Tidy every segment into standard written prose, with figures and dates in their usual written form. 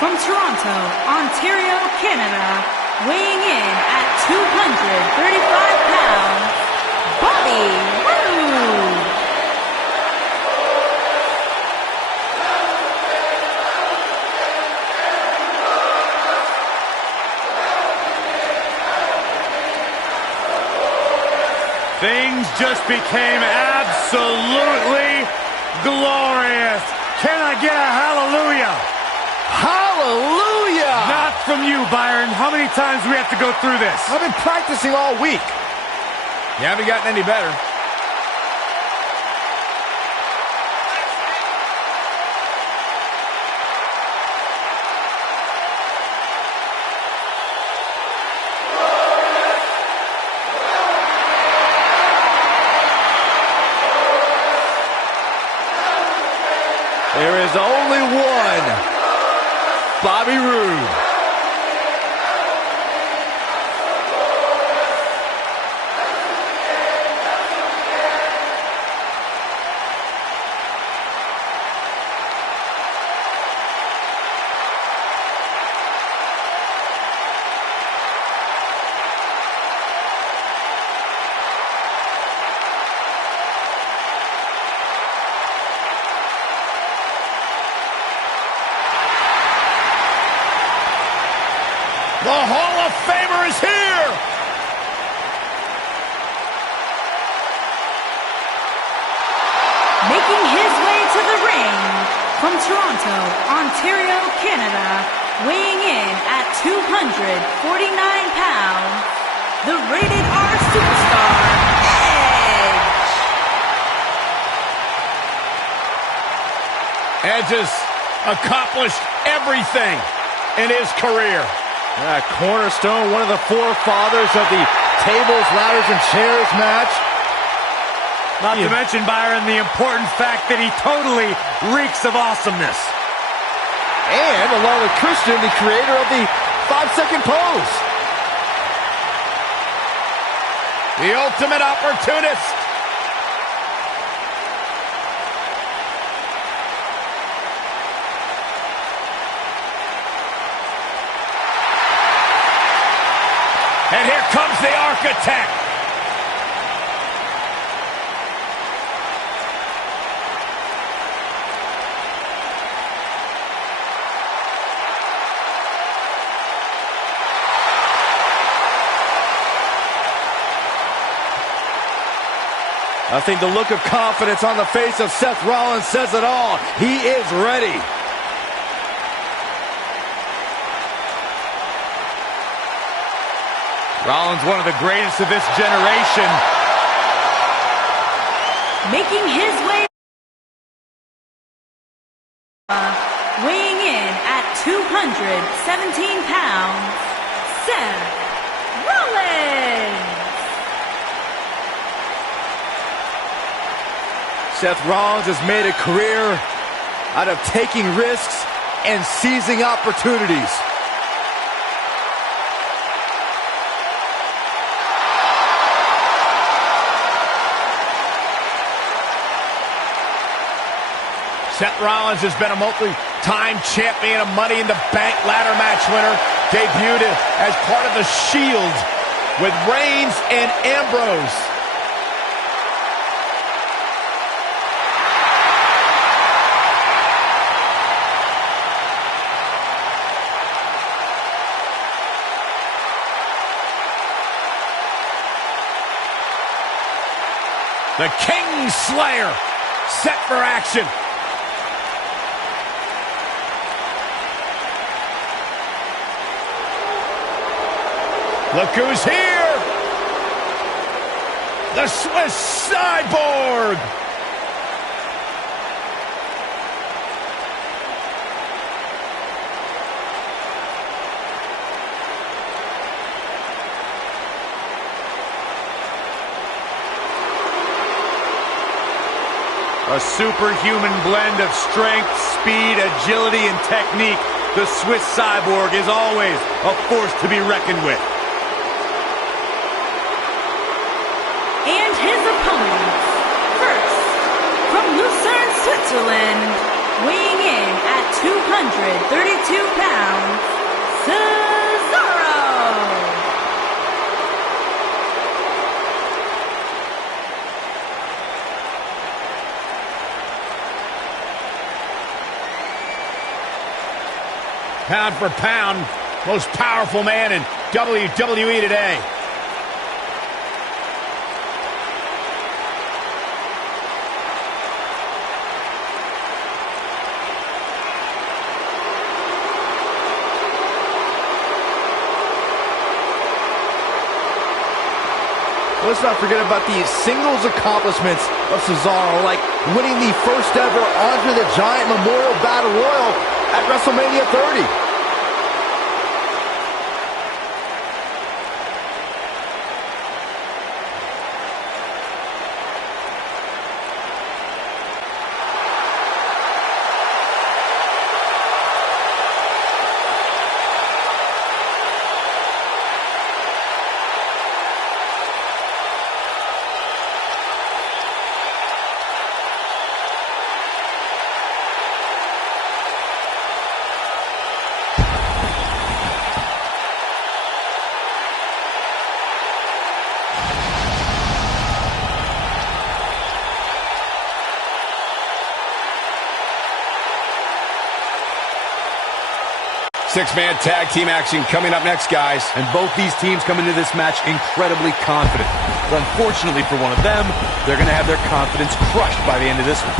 from Toronto, Ontario, Canada, weighing in at 235 pounds, Bobby Roode. Things just became absolutely glorious. Can I get a hallelujah? Hallelujah! Not from you, Byron. How many times do we have to go through this? I've been practicing all week. You haven't gotten any better. There is only one Bobby Roode. The Hall of Famer is here! Making his way to the ring from Toronto, Ontario, Canada, weighing in at 249 pounds, the Rated R Superstar, Edge. Edge has accomplished everything in his career. Cornerstone, one of the forefathers of the tables, ladders, and chairs match. Not to mention, Byron, the important fact that he totally reeks of awesomeness. And along with Christian, the creator of the 5-second pose. The ultimate opportunist. And here comes the architect. I think the look of confidence on the face of Seth Rollins says it all. He is ready. Rollins, one of the greatest of this generation. Making his way, weighing in at 217 pounds, Seth Rollins. Seth Rollins has made a career out of taking risks and seizing opportunities. Seth Rollins has been a multi-time champion, a Money in the Bank ladder match winner, debuted as part of the Shield with Reigns and Ambrose. The King Slayer set for action. Look who's here! The Swiss Cyborg! A superhuman blend of strength, speed, agility, and technique. The Swiss Cyborg is always a force to be reckoned with. And his opponents, first, from Lucerne, Switzerland, weighing in at 232 pounds, Cesaro. Pound for pound, most powerful man in WWE today. Let's not forget about the singles accomplishments of Cesaro, like winning the first ever Andre the Giant Memorial Battle Royal at WrestleMania 30. Six-man tag team action coming up next, guys. And both these teams come into this match incredibly confident. But unfortunately for one of them, they're going to have their confidence crushed by the end of this one.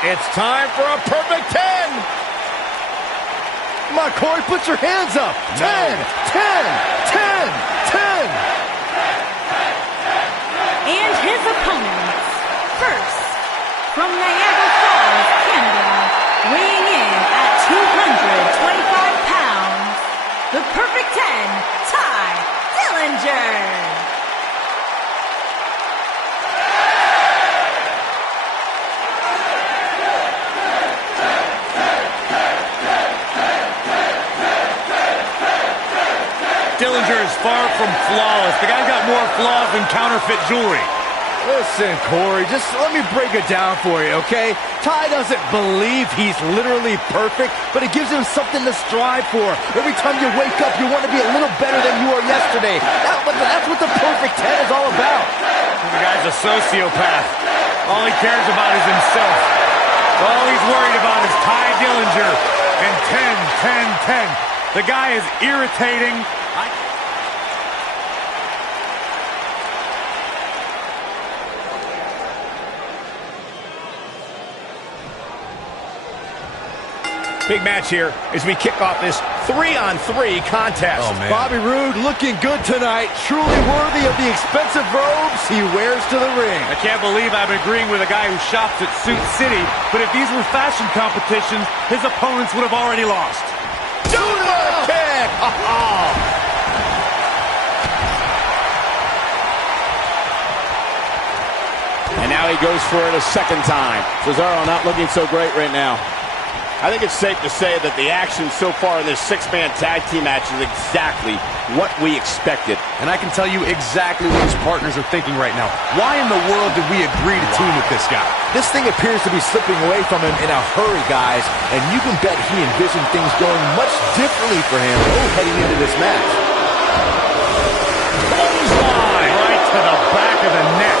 It's time for a perfect 10. Come on, Corey, put your hands up. 10, 10, 10, 10. And his opponents, first, from Niagara Falls, Canada, weighing in at 225 pounds, the Perfect 10, Ty Dillinger. Dillinger is far from flawless. The guy's got more flaws than counterfeit jewelry. Listen, Corey, just let me break it down for you, okay? Ty doesn't believe he's literally perfect, but it gives him something to strive for. Every time you wake up, you want to be a little better than you were yesterday. That's what the perfect 10 is all about. The guy's a sociopath. All he cares about is himself. All he's worried about is Ty Dillinger and 10, 10, 10. The guy is irritating. Big match here as we kick off this 3-on-3 contest. Oh, man. Bobby Roode looking good tonight. Truly worthy of the expensive robes he wears to the ring. I can't believe I'm agreeing with a guy who shops at Suit City, but if these were fashion competitions, his opponents would have already lost. Super kick! And now he goes for it a second time. Cesaro not looking so great right now. I think it's safe to say that the action so far in this six-man tag team match is exactly what we expected. And I can tell you exactly what his partners are thinking right now. Why in the world did we agree to team with this guy? This thing appears to be slipping away from him in a hurry, guys, and you can bet he envisioned things going much differently for him heading into this match. Bullseye! Right to the back of the neck.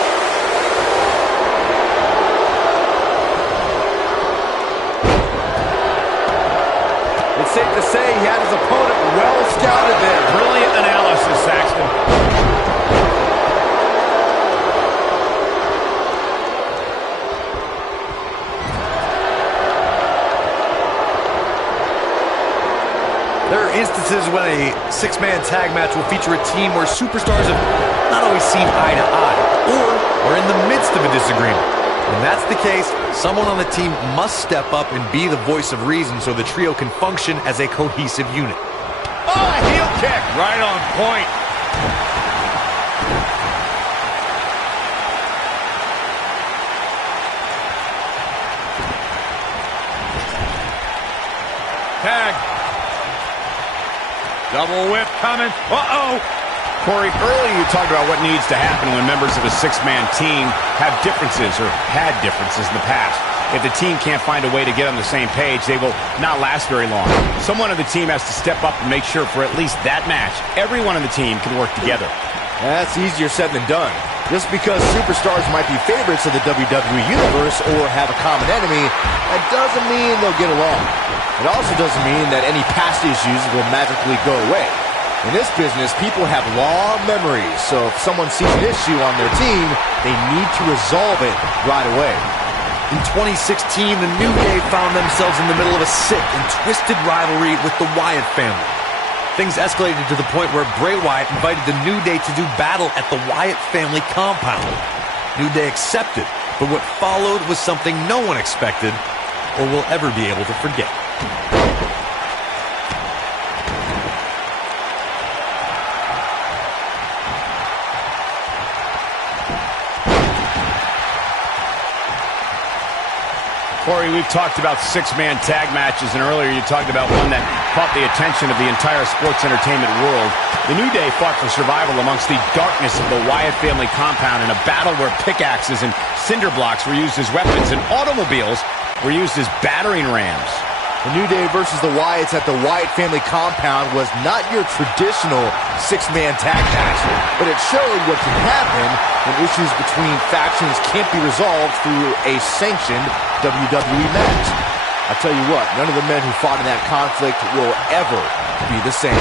It's safe to say he had his opponent well scouted there. Brilliant analysis, Saxton. There are instances when a six-man tag match will feature a team where superstars have not always seen eye to eye, or are in the midst of a disagreement. When that's the case, someone on the team must step up and be the voice of reason so the trio can function as a cohesive unit. Oh, Oh, a heel kick. Right on point. Tag. Double whip coming. Uh-oh. Corey, earlier you talked about what needs to happen when members of a six-man team have differences or had differences in the past. If the team can't find a way to get on the same page, they will not last very long. Someone on the team has to step up and make sure for at least that match, everyone on the team can work together. That's easier said than done. Just because superstars might be favorites of the WWE Universe or have a common enemy, that doesn't mean they'll get along. It also doesn't mean that any past issues will magically go away. In this business, people have long memories, so if someone sees an issue on their team, they need to resolve it right away. In 2016, the New Day found themselves in the middle of a sick and twisted rivalry with the Wyatt family. Things escalated to the point where Bray Wyatt invited the New Day to do battle at the Wyatt family compound. New Day accepted, but what followed was something no one expected or will ever be able to forget. Corey, we've talked about six-man tag matches, and earlier you talked about one that caught the attention of the entire sports entertainment world. The New Day fought for survival amongst the darkness of the Wyatt family compound in a battle where pickaxes and cinder blocks were used as weapons and automobiles were used as battering rams. The New Day versus the Wyatts at the Wyatt family compound was not your traditional six-man tag match, but it showed what can happen when issues between factions can't be resolved through a sanctioned WWE match. I tell you what, none of the men who fought in that conflict will ever be the same.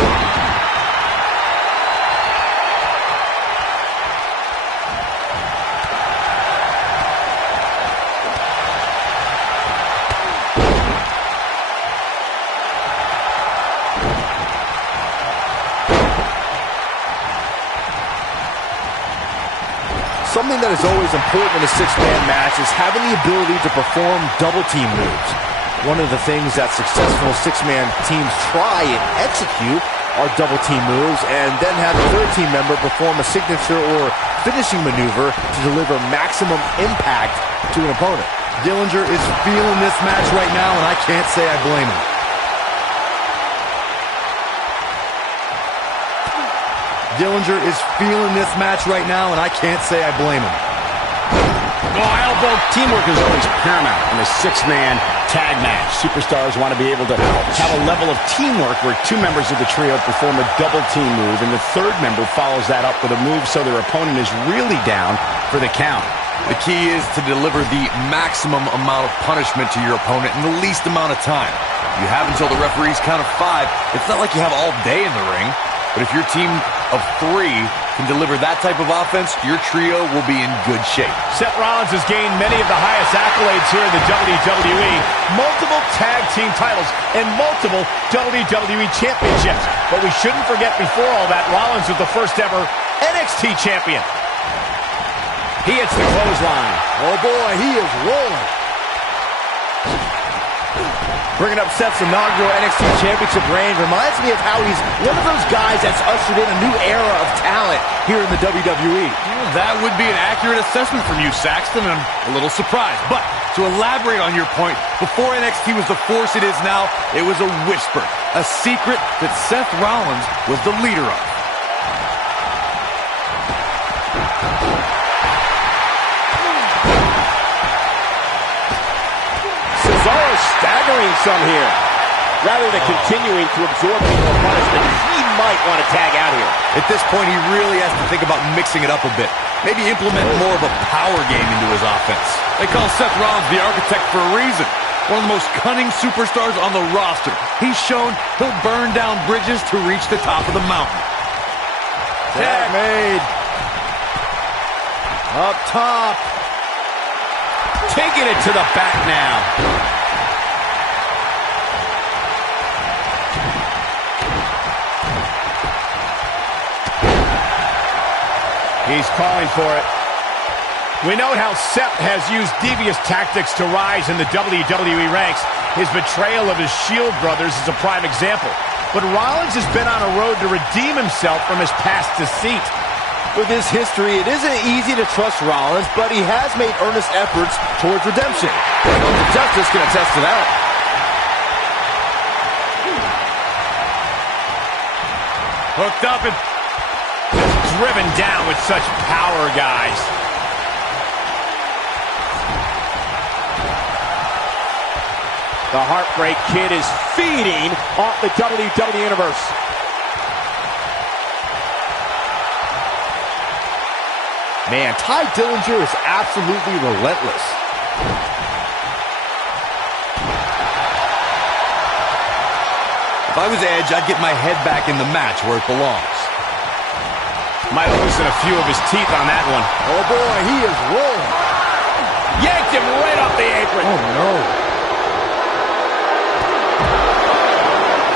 Something that is always important in a six-man match is having the ability to perform double-team moves. One of the things that successful six-man teams try and execute are double-team moves, and then have the third team member perform a signature or finishing maneuver to deliver maximum impact to an opponent. Dillinger is feeling this match right now, and I can't say I blame him. Dillinger is feeling this match right now, and I can't say I blame him. Oh, elbow. Teamwork is always paramount in a six-man tag match. Superstars want to be able to have a level of teamwork where two members of the trio perform a double-team move, and the third member follows that up with a move so their opponent is really down for the count. The key is to deliver the maximum amount of punishment to your opponent in the least amount of time. You have until the referee's count of 5. It's not like you have all day in the ring. But if your team of 3 can deliver that type of offense, your trio will be in good shape. Seth Rollins has gained many of the highest accolades here in the WWE, multiple tag team titles, and multiple WWE championships. But we shouldn't forget before all that, Rollins was the first ever NXT champion. He hits the clothesline. Oh boy, he is rolling. Bringing up Seth's inaugural NXT Championship reign reminds me of how he's one of those guys that's ushered in a new era of talent here in the WWE. Well, that would be an accurate assessment from you, Saxton, and I'm a little surprised. But to elaborate on your point, before NXT was the force it is now, it was a whisper, a secret that Seth Rollins was the leader of. Staggering some here. Rather than continuing to absorb more punishment, he might want to tag out here. At this point, he really has to think about mixing it up a bit. Maybe implement more of a power game into his offense. They call Seth Rollins the architect for a reason. One of the most cunning superstars on the roster. He's shown he'll burn down bridges to reach the top of the mountain. Tag made. Up top. Taking it to the back now. He's calling for it. We note how Seth has used devious tactics to rise in the WWE ranks. His betrayal of his Shield brothers is a prime example. but Rollins has been on a road to redeem himself from his past deceit. With his history, it isn't easy to trust Rollins, but he has made earnest efforts towards redemption. Justice can attest to that. Hooked up and Driven down with such power, guys. The Heartbreak Kid is feeding off the WWE Universe. Man, Ty Dillinger is absolutely relentless. If I was Edge, I'd get my head back in the match where it belongs. Might loosen a few of his teeth on that one. Oh boy, he is rolling. Yanked him right off the apron. Oh no.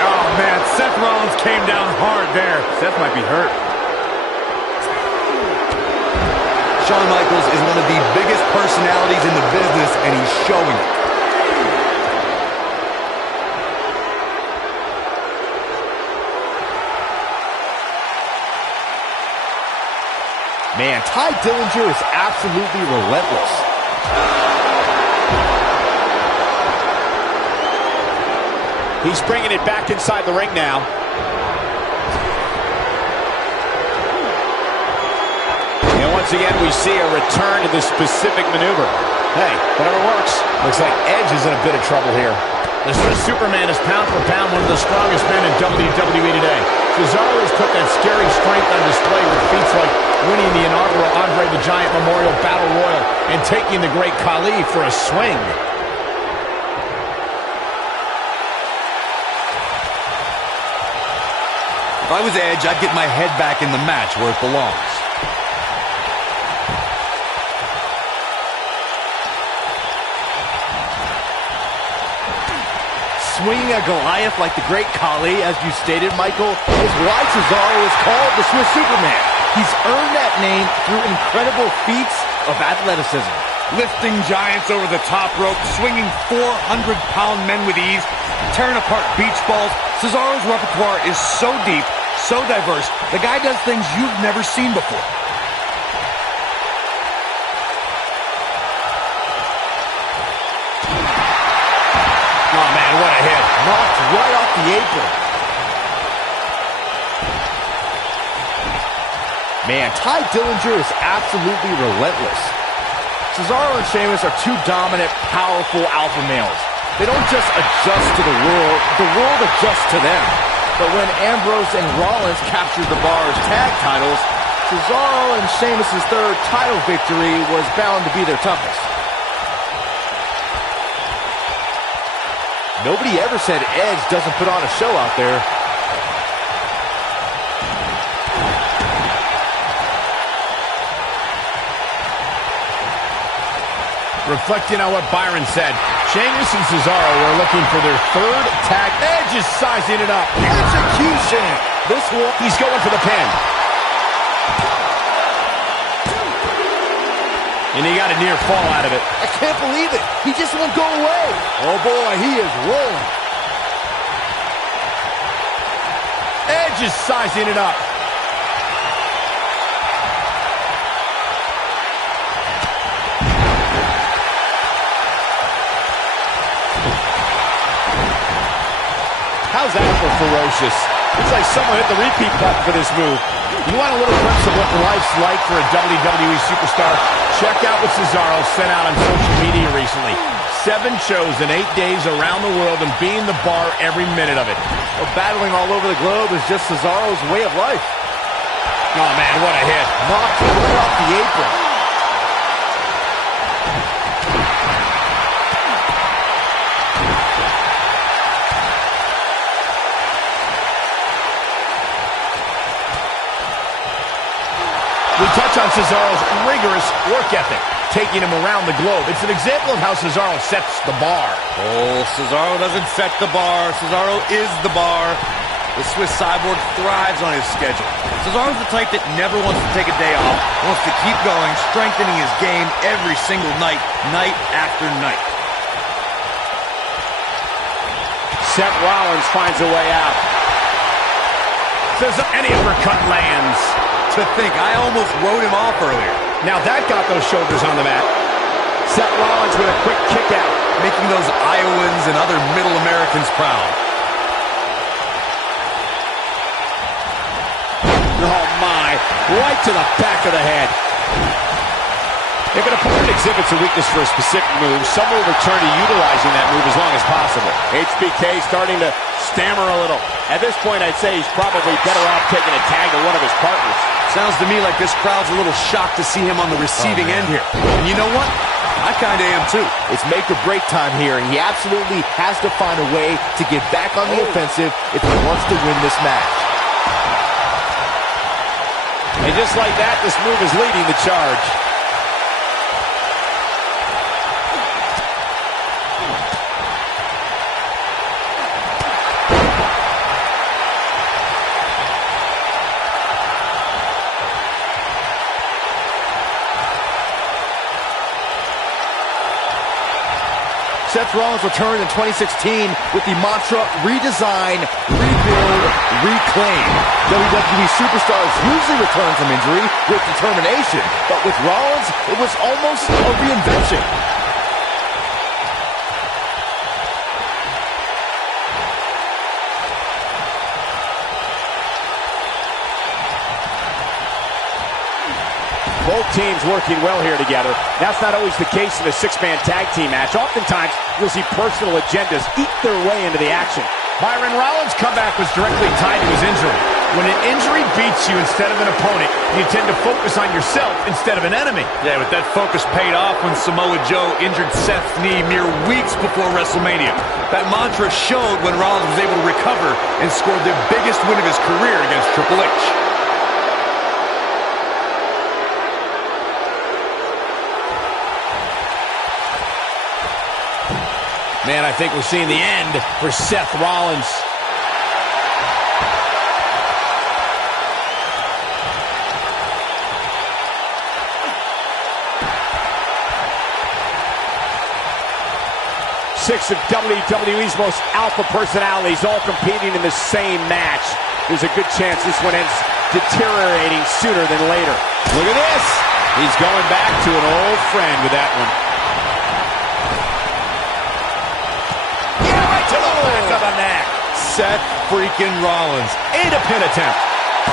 oh man, Seth Rollins came down hard there. Seth might be hurt. Shawn Michaels is one of the biggest personalities in the business, and he's showing it. Man, Ty Dillinger is absolutely relentless. He's bringing it back inside the ring now. And once again, we see a return to this specific maneuver. Hey, whatever works. Looks like Edge is in a bit of trouble here. The Swiss Superman is pound for pound one of the strongest men in WWE today. Cesaro has put that scary strength on display with feats like winning the inaugural Andre the Giant Memorial Battle Royal and taking the Great Khali for a swing. If I was Edge, I'd get my head back in the match where it belongs. Swinging a Goliath like the Great Khali, as you stated, Michael, is why Cesaro is called the Swiss Superman. He's earned that name through incredible feats of athleticism. Lifting giants over the top rope, swinging 400-pound men with ease, tearing apart beach balls. Cesaro's repertoire is so deep, so diverse, the guy does things you've never seen before. Oh, man, what a hit. Knocked right off the apron. Man, Ty Dillinger is absolutely relentless. Cesaro and Sheamus are two dominant, powerful alpha males. They don't just adjust to the world adjusts to them. But when Ambrose and Rollins captured the Bar's tag titles, Cesaro and Sheamus' third title victory was bound to be their toughest. Nobody ever said Edge doesn't put on a show out there. Reflecting on what Byron said, Sheamus and Cesaro were looking for their third tag. Edge is sizing it up. Execution! This one, he's going for the pin. And he got a near fall out of it. I can't believe it. He just won't go away. Oh boy, he is rolling. Edge is sizing it up. How's that for ferocious? It's like someone hit the repeat button for this move. You want a little glimpse of what life's like for a WWE superstar? Check out what Cesaro sent out on social media recently. 7 shows in 8 days around the world and being the Bar every minute of it. Well, battling all over the globe is just Cesaro's way of life. Oh, man, what a hit. Knocked right off the apron. We touch on Cesaro's rigorous work ethic, taking him around the globe. It's an example of how Cesaro sets the bar. Oh, Cesaro doesn't set the bar. Cesaro is the bar. The Swiss Cyborg thrives on his schedule. Cesaro's the type that never wants to take a day off, wants to keep going, strengthening his game every single night, night after night. Seth Rollins finds a way out. And the uppercut lands. To think, I almost wrote him off earlier. Now that got those shoulders on the mat. Seth Rollins with a quick kick out. Making those Iowans and other middle Americans proud. Oh my, right to the back of the head. If an opponent exhibits a weakness for a specific move, some will return to utilizing that move as long as possible. HBK starting to stammer a little. At this point, I'd say he's probably better off taking a tag to one of his partners. Sounds to me like this crowd's a little shocked to see him on the receiving end here. And you know what? I kind of am too. It's make or break time here, and he absolutely has to find a way to get back on the offensive if he wants to win this match. And just like that, this move is leading the charge. Seth Rollins returned in 2016 with the mantra, redesign, rebuild, reclaim. WWE superstars usually return from injury with determination, but with Rollins, it was almost a reinvention. Both teams working well here together. That's not always the case in a six-man tag team match. Oftentimes, you'll see personal agendas eat their way into the action. Byron, Rollins' comeback was directly tied to his injury. When an injury beats you instead of an opponent, you tend to focus on yourself instead of an enemy. Yeah, but that focus paid off when Samoa Joe injured Seth's knee mere weeks before WrestleMania. That mantra showed when Rollins was able to recover and scored the biggest win of his career against Triple H. Man, I think we're seeing the end for Seth Rollins. Six of WWE's most alpha personalities all competing in the same match. There's a good chance this one ends deteriorating sooner than later. Look at this. He's going back to an old friend with that one. To the back of the neck. Seth freaking Rollins. And a pin attempt.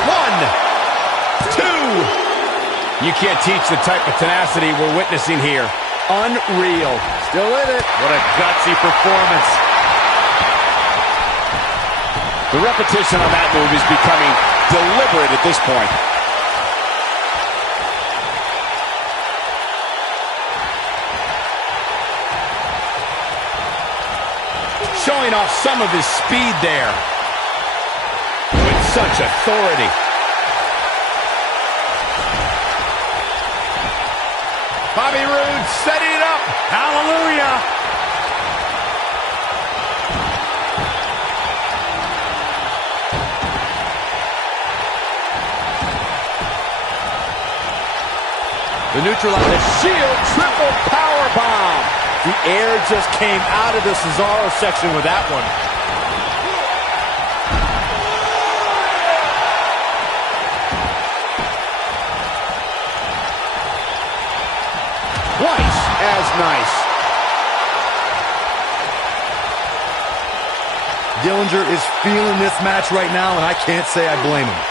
1, 2. You can't teach the type of tenacity we're witnessing here. Unreal. Still in it. What a gutsy performance. The repetition on that move is becoming deliberate at this point. Showing off some of his speed there. With such authority. Bobby Roode setting it up. Hallelujah. The neutralizer Shield triple power bomb. The air just came out of the Cesaro section with that one. Twice as nice. Dillinger is feeling this match right now, and I can't say I blame him.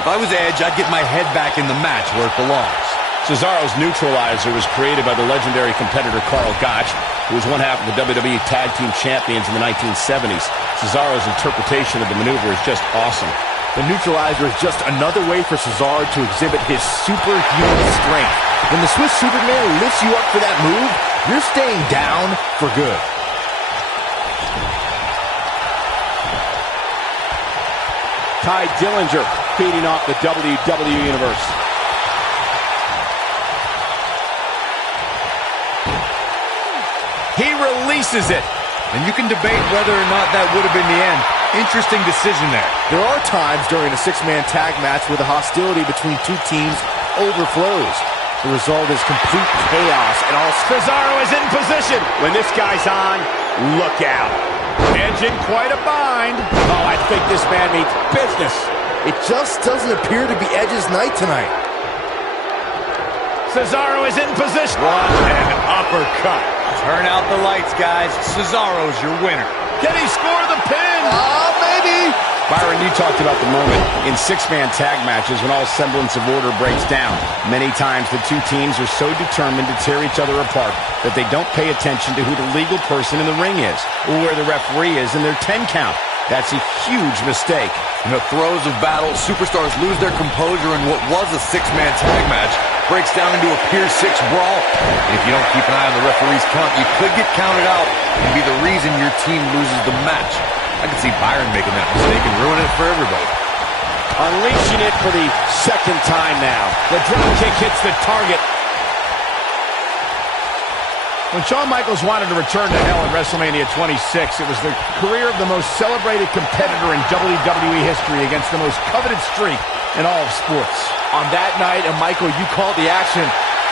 If I was Edge, I'd get my head back in the match where it belongs. Cesaro's neutralizer was created by the legendary competitor Karl Gotch, who was one half of the WWE Tag Team Champions in the 1970s. Cesaro's interpretation of the maneuver is just awesome. The neutralizer is just another way for Cesaro to exhibit his superhuman strength. When the Swiss Superman lifts you up for that move, you're staying down for good. Ty Dillinger feeding off the WWE Universe. He releases it. And you can debate whether or not that would have been the end. Interesting decision there. There are times during a six-man tag match where the hostility between two teams overflows. The result is complete chaos and all. Cesaro is in position. When this guy's on, look out. Edge in quite a bind. Oh, I think this man means business. It just doesn't appear to be Edge's night tonight. Cesaro is in position. What an uppercut. Turn out the lights, guys. Cesaro's your winner. Can he score the pin? Maybe. Byron, you talked about the moment in six-man tag matches when all semblance of order breaks down. Many times the two teams are so determined to tear each other apart that they don't pay attention to who the legal person in the ring is or where the referee is in their 10 count. That's a huge mistake. In the throes of battle, superstars lose their composure in what was a six-man tag match breaks down into a Pier 6 brawl. And if you don't keep an eye on the referee's count, you could get counted out and be the reason your team loses the match. I can see Byron making that mistake and ruin it for everybody. Unleashing it for the second time now. The drop kick hits the target. When Shawn Michaels wanted to return to hell in WrestleMania 26, it was the career of the most celebrated competitor in WWE history against the most coveted streak in all of sports. On that night, and Michael, you called the action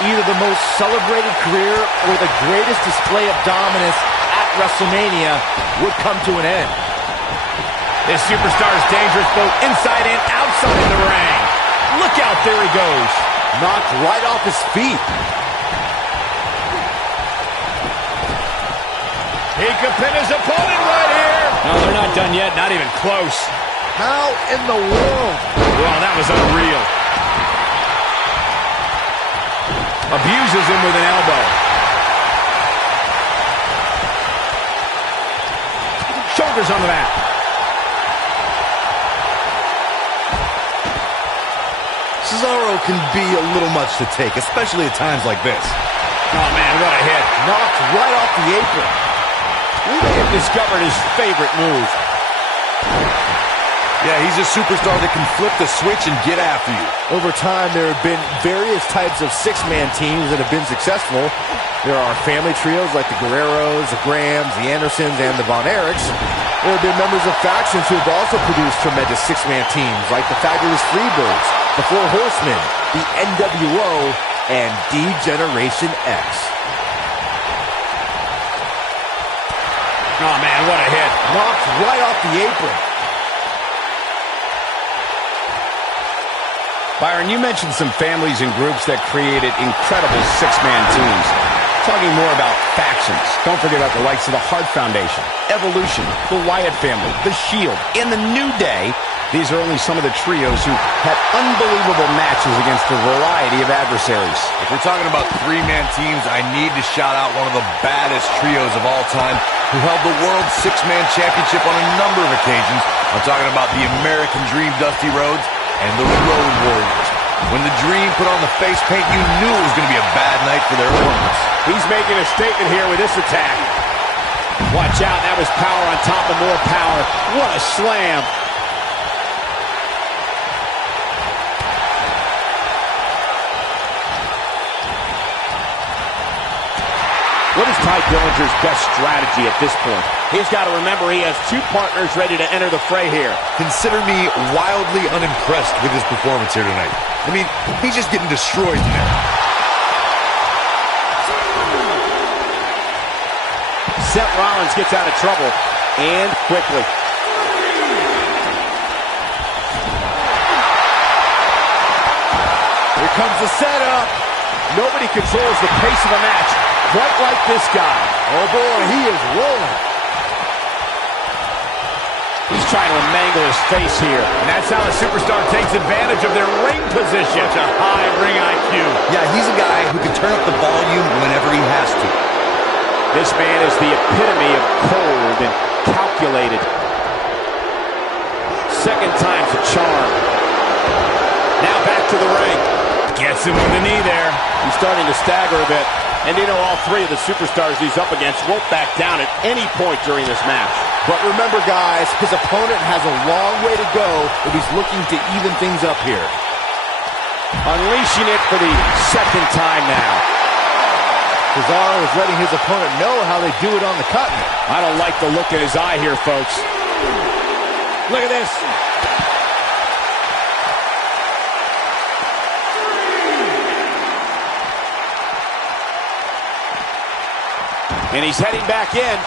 either the most celebrated career or the greatest display of dominance at WrestleMania would come to an end. This superstar is dangerous both inside and outside the ring. Look out, there he goes. Knocked right off his feet. He could pin his opponent right here. No, they're not done yet, not even close. How in the world? Well, that was unreal. Abuses him with an elbow. Shoulders on the mat. Cesaro can be a little much to take, especially at times like this. Oh, man, what a hit. Knocked right off the apron. We may have discovered his favorite move. Yeah, he's a superstar that can flip the switch and get after you. Over time, there have been various types of six-man teams that have been successful. There are family trios like the Guerreros, the Grahams, the Andersons, and the Von Erichs. There have been members of factions who have also produced tremendous six-man teams like the Fabulous Freebirds, the Four Horsemen, the NWO, and D-Generation X. Oh, man, what a hit. Knocked right off the apron. Byron, you mentioned some families and groups that created incredible six-man teams. Talking more about factions, don't forget about the likes of the Hart Foundation, Evolution, the Wyatt family, the Shield, and the New Day. These are only some of the trios who had unbelievable matches against a variety of adversaries. If we're talking about three-man teams, I need to shout out one of the baddest trios of all time who held the World Six-Man Championship on a number of occasions. I'm talking about the American Dream, Dusty Rhodes, and the Road Warriors. When the Dream put on the face paint, you knew it was going to be a bad night for their opponents. He's making a statement here with this attack. Watch out, that was power on top of more power. What a slam. What is Ty Dillinger's best strategy at this point? He's got to remember he has two partners ready to enter the fray here. Consider me wildly unimpressed with his performance here tonight. I mean, he's just getting destroyed there. Seth Rollins gets out of trouble, and quickly. Here comes the setup. Nobody controls the pace of a match quite like this guy. Oh boy, he is rolling. He's trying to mangle his face here. And that's how a superstar takes advantage of their ring position. Such a high ring IQ. Yeah, he's a guy who can turn up the volume whenever he has to. This man is the epitome of cold and calculated. Second time's a charm. Now back to the ring. Gets him with the knee there. He's starting to stagger a bit. And you know, all three of the superstars he's up against won't back down at any point during this match. But remember, guys, his opponent has a long way to go if he's looking to even things up here. Unleashing it for the second time now. Cesaro is letting his opponent know how they do it on the continent. I don't like the look in his eye here, folks. Look at this. And he's heading back in.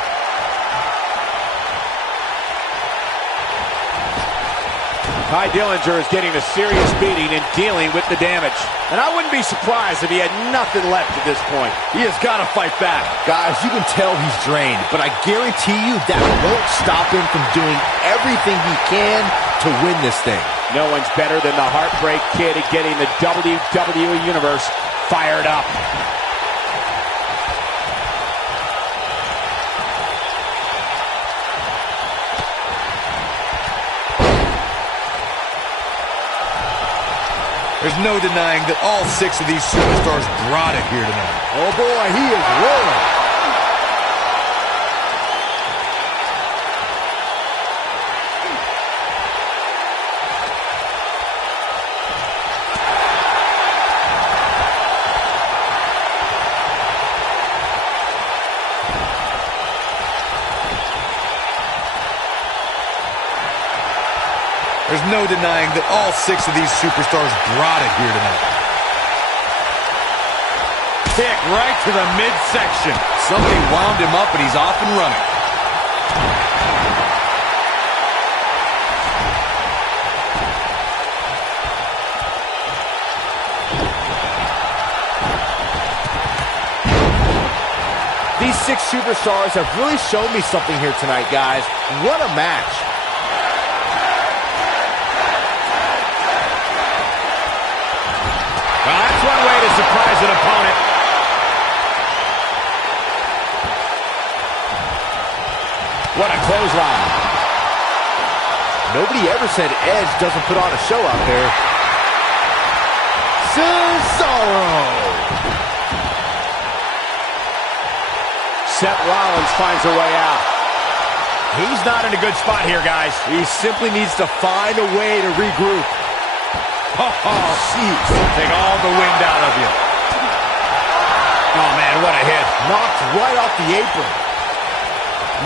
Ty Dillinger is getting a serious beating and dealing with the damage. And I wouldn't be surprised if he had nothing left at this point. He has got to fight back. Guys, you can tell he's drained, but I guarantee you that won't stop him from doing everything he can to win this thing. No one's better than the Heartbreak Kid at getting the WWE Universe fired up. There's no denying that all 6 of these superstars brought it here tonight. Oh boy, he is rolling. There's no denying that all 6 of these superstars brought it here tonight. Kick right to the midsection. Somebody wound him up and he's off and running. These 6 superstars have really shown me something here tonight, guys. What a match. Well, that's one way to surprise an opponent. What a clothesline. Nobody ever said Edge doesn't put on a show out there. Cesaro. Seth Rollins finds a way out. He's not in a good spot here, guys. He simply needs to find a way to regroup. Oh, jeez. Take all the wind out of you. Oh, man, what a hit. Knocked right off the apron.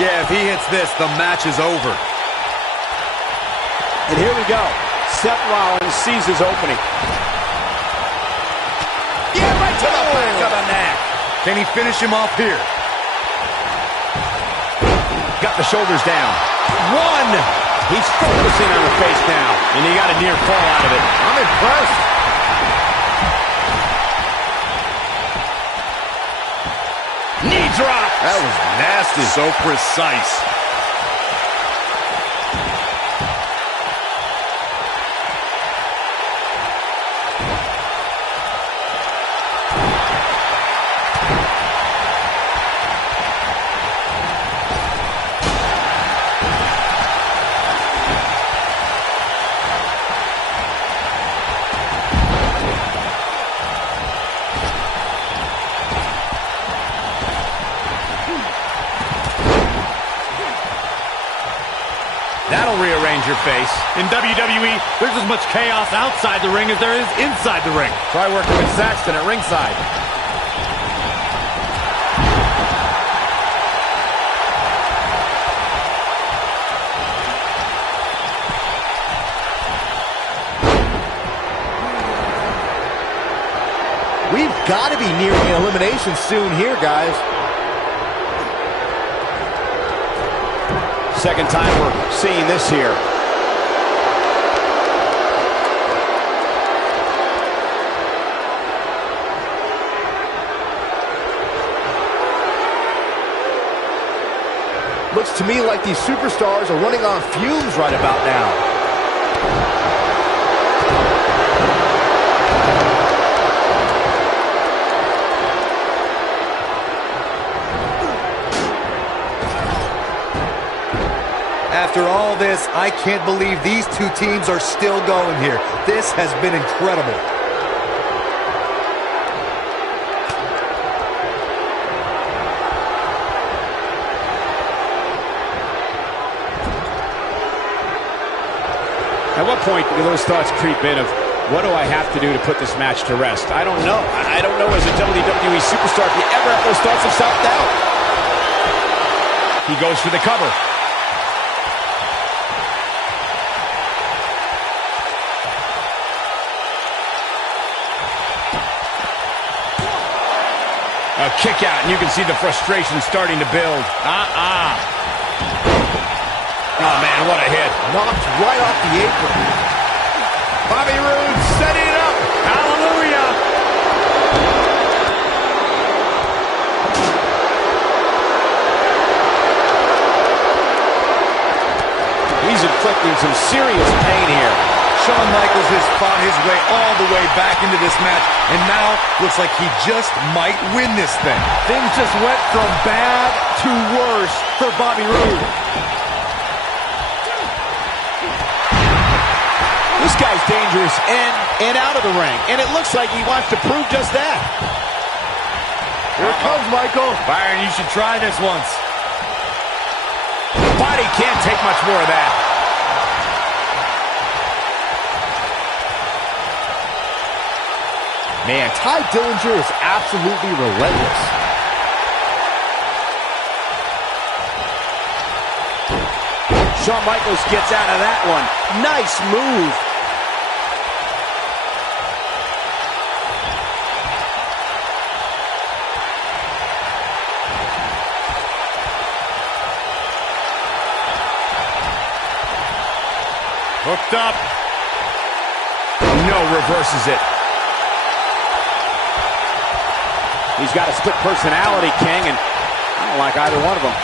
Yeah, if he hits this, the match is over. And here we go. Seth Rollins sees his opening. Yeah, right to the back of the neck. Can he finish him off here? Got the shoulders down. 1. He's focusing on the face now. And he got a near fall out of it. I'm impressed. Knee drop. That was nasty. So precise. That'll rearrange your face. In WWE, there's as much chaos outside the ring as there is inside the ring. Try working with Saxton at ringside. We've got to be nearing elimination soon here, guys. Second time we're seeing this here. Looks to me like these superstars are running on fumes right about now. After all this, I can't believe these 2 teams are still going here. This has been incredible. At what point do those thoughts creep in of, what do I have to do to put this match to rest? I don't know. I don't know as a WWE superstar if you ever have those thoughts of self-doubt. He goes for the cover. A kick out, and you can see the frustration starting to build. Oh, man, what a hit. Knocked right off the apron. Bobby Roode setting it up. Hallelujah. He's inflicting some serious pain here. Shawn Michaels has fought his way all the way back into this match, and now looks like he just might win this thing. Things just went from bad to worse for Bobby Roode. This guy's dangerous in and out of the ring, and it looks like he wants to prove just that. Here it comes, Michael. Byron, you should try this once. The body can't take much more of that. Man, Ty Dillinger is absolutely relentless. Shawn Michaels gets out of that one. Nice move. Hooked up. No, reverses it. He's got a split personality, King, and I don't like either one of them.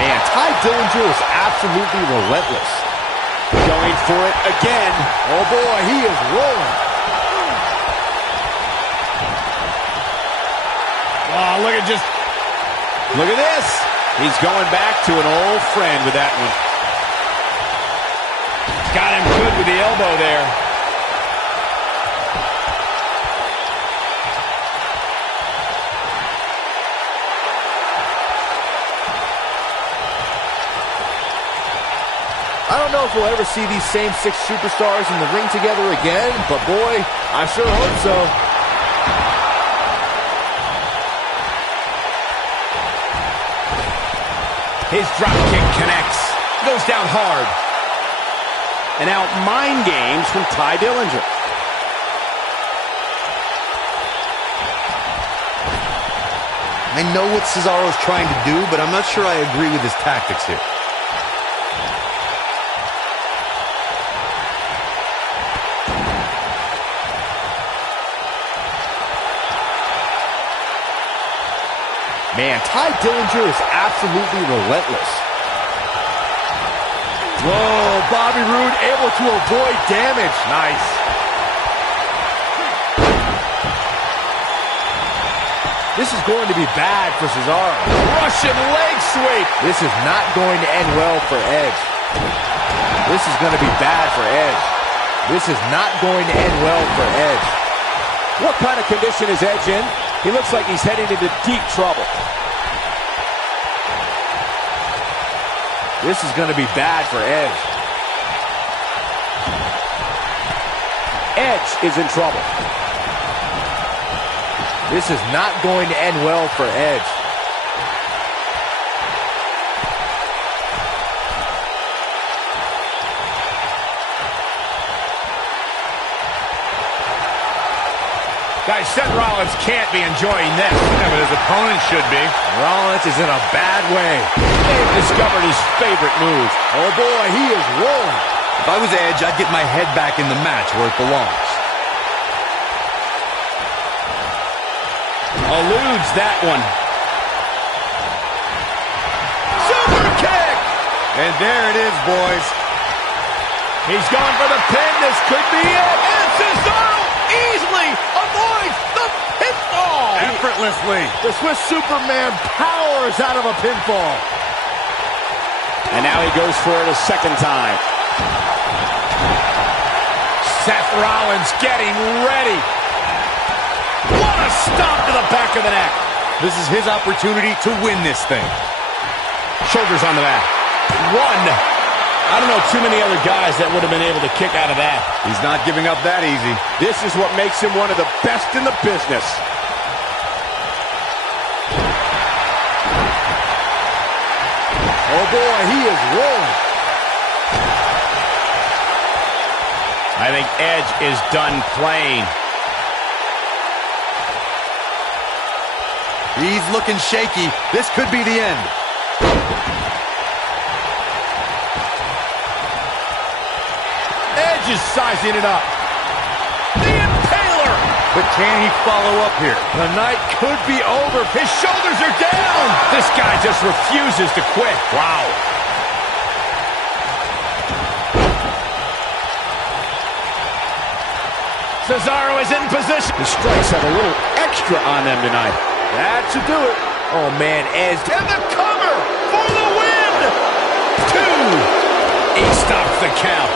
Man, Ty Dillinger is absolutely relentless. Going for it again. Oh boy, he is rolling. Oh, look at this. He's going back to an old friend with that one. Got him good with the elbow there. I don't know if we'll ever see these same 6 superstars in the ring together again, but boy, I sure hope so. His drop kick connects. Goes down hard. And now mind games from Ty Dillinger. I know what Cesaro's trying to do, but I'm not sure I agree with his tactics here. Man, Ty Dillinger is absolutely relentless. Whoa, Bobby Roode able to avoid damage. Nice. This is going to be bad for Cesaro. Russian leg sweep. This is not going to end well for Edge. This is going to be bad for Edge. This is not going to end well for Edge. What kind of condition is Edge in? He looks like he's heading into deep trouble. This is going to be bad for Edge. Edge is in trouble. This is not going to end well for Edge. Guys, Seth Rollins can't be enjoying this. Yeah, but his opponent should be. Rollins is in a bad way. They've discovered his favorite move. Oh boy, he is rolling. If I was Edge, I'd get my head back in the match where it belongs. Eludes that one. Super kick! And there it is, boys. He's going for the pin. This could be it. And Cesaro easily avoids the pinfall. Effortlessly. The Swiss Superman powers out of a pinfall. And now he goes for it a second time. Seth Rollins getting ready. What a stomp to the back of the neck. This is his opportunity to win this thing. Shoulders on the mat. One. I don't know too many other guys that would have been able to kick out of that. He's not giving up that easy. This is what makes him one of the best in the business. Oh boy, he is rolling. I think Edge is done playing. He's looking shaky. This could be the end. Edge is sizing it up. The Impaler! But can he follow up here? The night could be over. His shoulders are down. This guy just refuses to quit. Wow. Cesaro is in position. The strikes have a little extra on them tonight. That should do it. Oh, man, Edge. And the cover for the win. 2. He stops the count.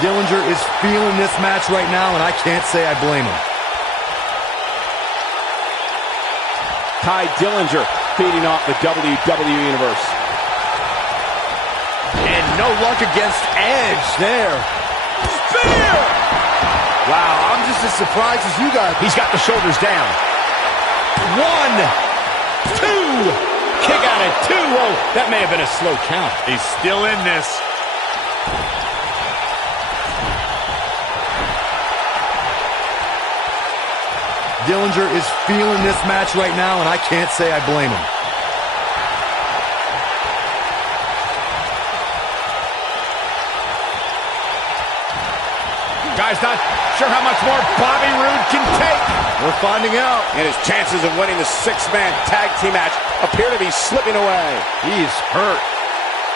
Dillinger is feeling this match right now, and I can't say I blame him. Ty Dillinger feeding off the WWE Universe. And no luck against Edge there. Spear! Wow, I'm just as surprised as you guys. He's got the shoulders down. 1, 2. Kick out at 2. Oh, that may have been a slow count. He's still in this. Dillinger is feeling this match right now, and I can't say I blame him. Guy's not sure how much more Bobby Roode can take. We're finding out. And his chances of winning the six-man tag team match appear to be slipping away. He's hurt.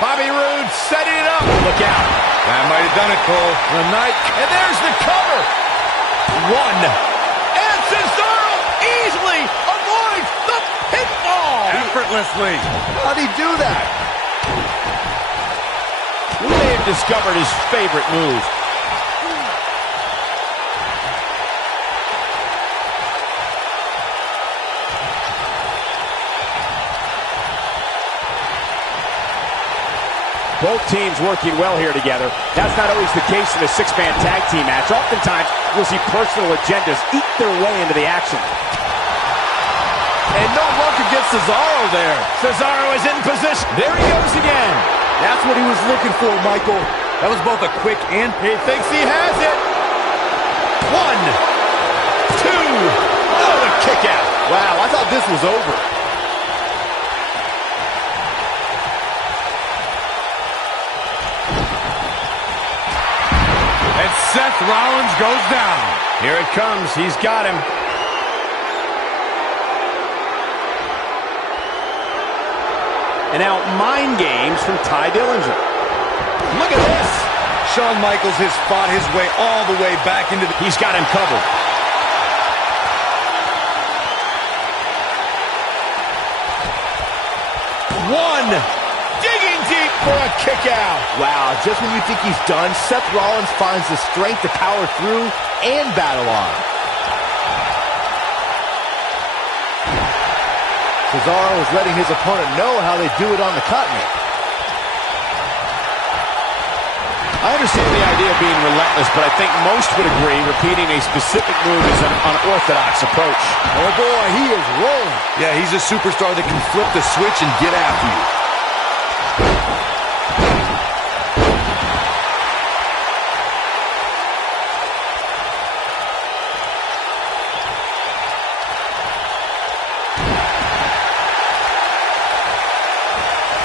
Bobby Roode setting it up. Look out. That might have done it, Cole. The night, and there's the cover. 1. And Cesaro easily avoids the pinfall. Effortlessly. How'd he do that? He may have discovered his favorite move. Both teams working well here together. That's not always the case in a six-man tag team match. Oftentimes, you'll see personal agendas eat their way into the action. And no luck against Cesaro there. Cesaro is in position. There he goes again. That's what he was looking for, Michael. That was both a quick and... He thinks he has it. 1, 2. Oh, the kick out. Wow, I thought this was over. Seth Rollins goes down. Here it comes. He's got him. And now mind games from Ty Dillinger. Look at this. Shawn Michaels has fought his way all the way back into the... He's got him covered. Digging deep for a kick out. Wow, just when you think he's done, Seth Rollins finds the strength to power through and battle on. Cesaro is letting his opponent know how they do it on the continent. I understand the idea of being relentless, but I think most would agree repeating a specific move is an unorthodox approach. Oh boy, he is rolling. Yeah, he's a superstar that can flip the switch and get after you.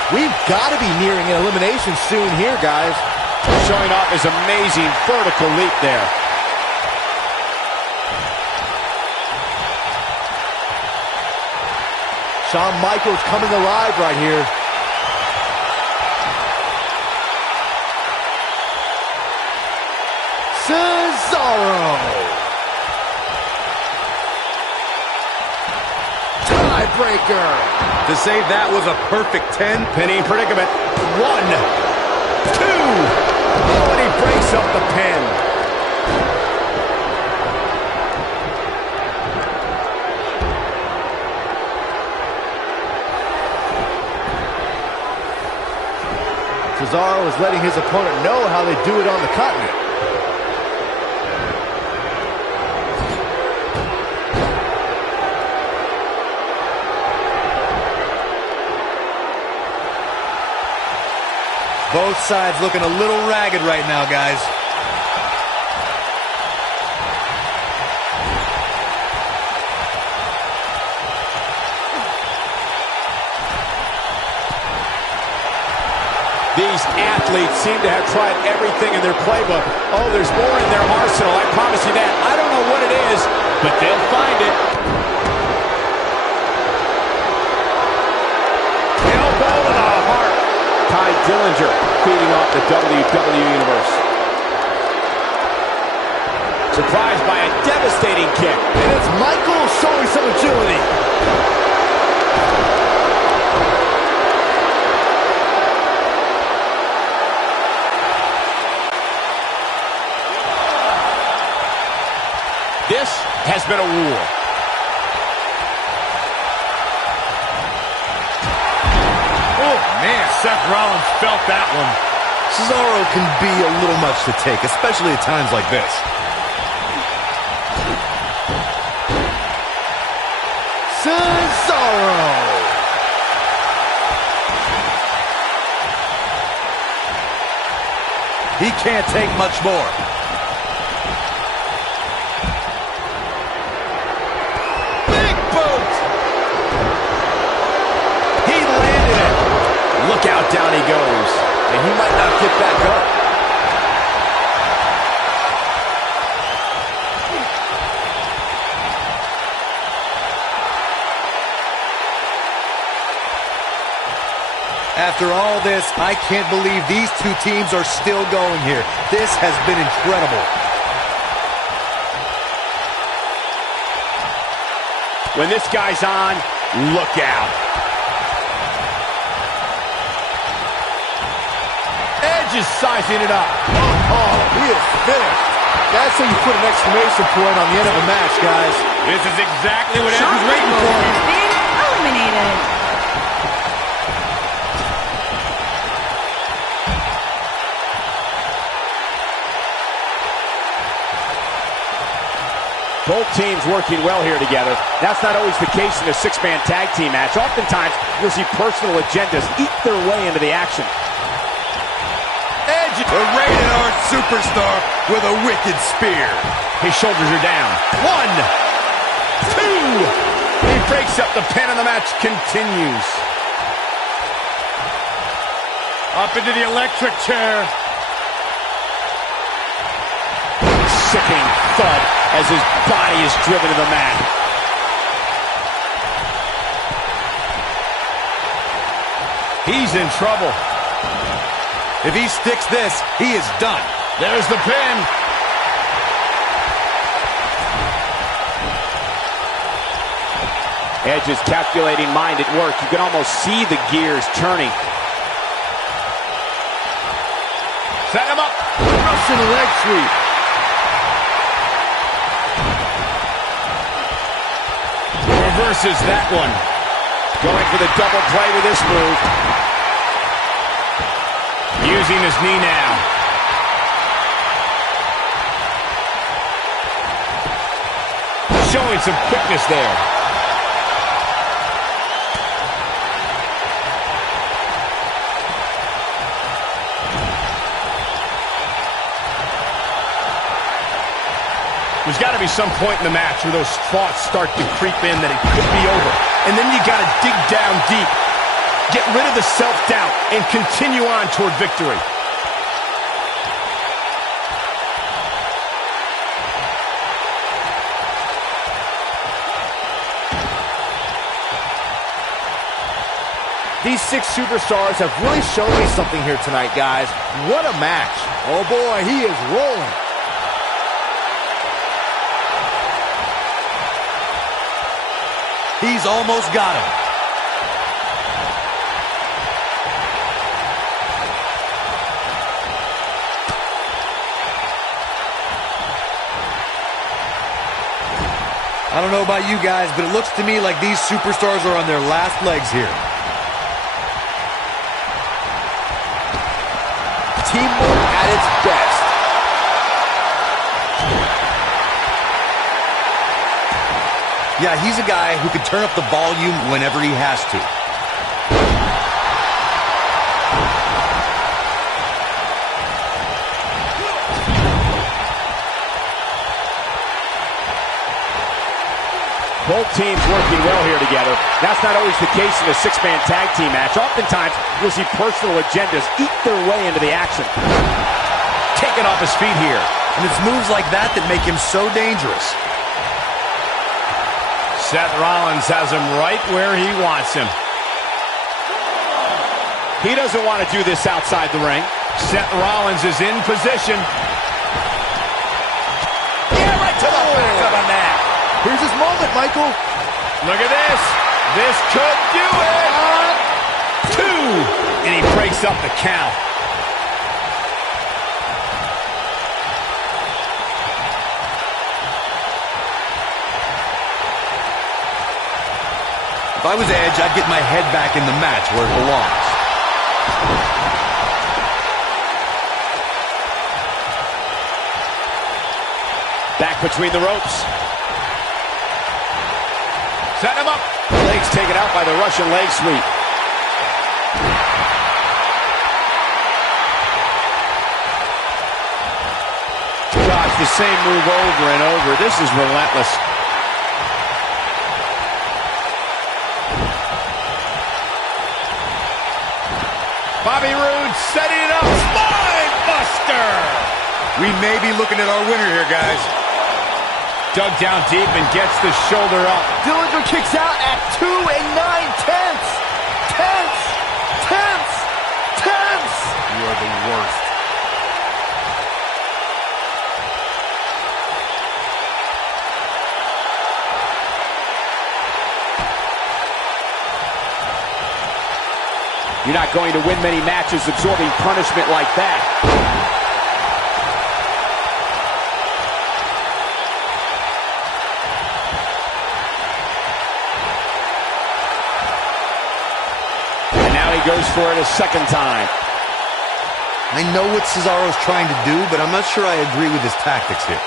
We've got to be nearing an elimination soon here, guys. Showing off his amazing vertical leap there. Shawn Michaels coming alive right here. Cesaro. Tiebreaker. To say that was a perfect 10. Pinning predicament. 1, 2. Oh, and he breaks up the pin. Cesaro is letting his opponent know how they do it on the continent. Both sides looking a little ragged right now, guys. These athletes seem to have tried everything in their playbook. Oh, there's more in their arsenal, I promise you that. I don't know what it is, but they'll find it. Elbow to the heart. Ty Dillinger feeding off the WWE Universe. Surprised by a devastating kick. And it's Michael showing some agility. This has been a war. Oh, man, Seth Rollins felt that one. Cesaro can be a little much to take, especially at times like this. Cesaro! He can't take much more. Look out, down he goes. And he might not get back up. After all this, I can't believe these two teams are still going here. This has been incredible. When this guy's on, look out. Edge is sizing it up. Oh, he is finished. That's how you put an exclamation point on the end of a match, guys. This is exactly what Edge Shawn was waiting for. Michaels has been eliminated. Both teams working well here together. That's not always the case in a six-man tag team match. Oftentimes, you'll see personal agendas eat their way into the action. Edge, the rated R superstar with a wicked spear. His shoulders are down. 1, 2. He breaks up the pin and the match continues. Up into the electric chair. Sickening thud as his body is driven to the mat. He's in trouble. If he sticks this, he is done. There's the pin. Edge's calculating mind at work. You can almost see the gears turning. Set him up. Russian leg sweep. Reverses that one. Going for the double play with this move. Using his knee now. Showing some quickness there. There's got to be some point in the match where those thoughts start to creep in that it could be over. And then you got to dig down deep. Get rid of the self-doubt and continue on toward victory. These six superstars have really shown me something here tonight, guys. What a match. Oh boy, he is rolling. He's almost got him. I don't know about you guys, but it looks to me like these superstars are on their last legs here. Teamwork at its best. Yeah, he's a guy who can turn up the volume whenever he has to. Both teams working well here together. That's not always the case in a six-man tag team match. Oftentimes, you'll see personal agendas eat their way into the action. Taken off his feet here. And it's moves like that that make him so dangerous. Seth Rollins has him right where he wants him. He doesn't want to do this outside the ring. Seth Rollins is in position. Yeah, right to the back of the neck. Here's his moment, Michael. Look at this. This could do it. 2. And he breaks up the count. If I was Edge, I'd get my head back in the match where it belongs. Back between the ropes. Set him up. Legs taken out by the Russian leg sweep. Gosh, the same move over and over. This is relentless. Bobby Roode setting it up. Spine buster. We may be looking at our winner here, guys. Dug down deep and gets the shoulder up. Dillinger kicks out at 2 9/10. Tense. You are the worst. You're not going to win many matches absorbing punishment like that. And now he goes for it a second time. I know what Cesaro's trying to do, but I'm not sure I agree with his tactics here.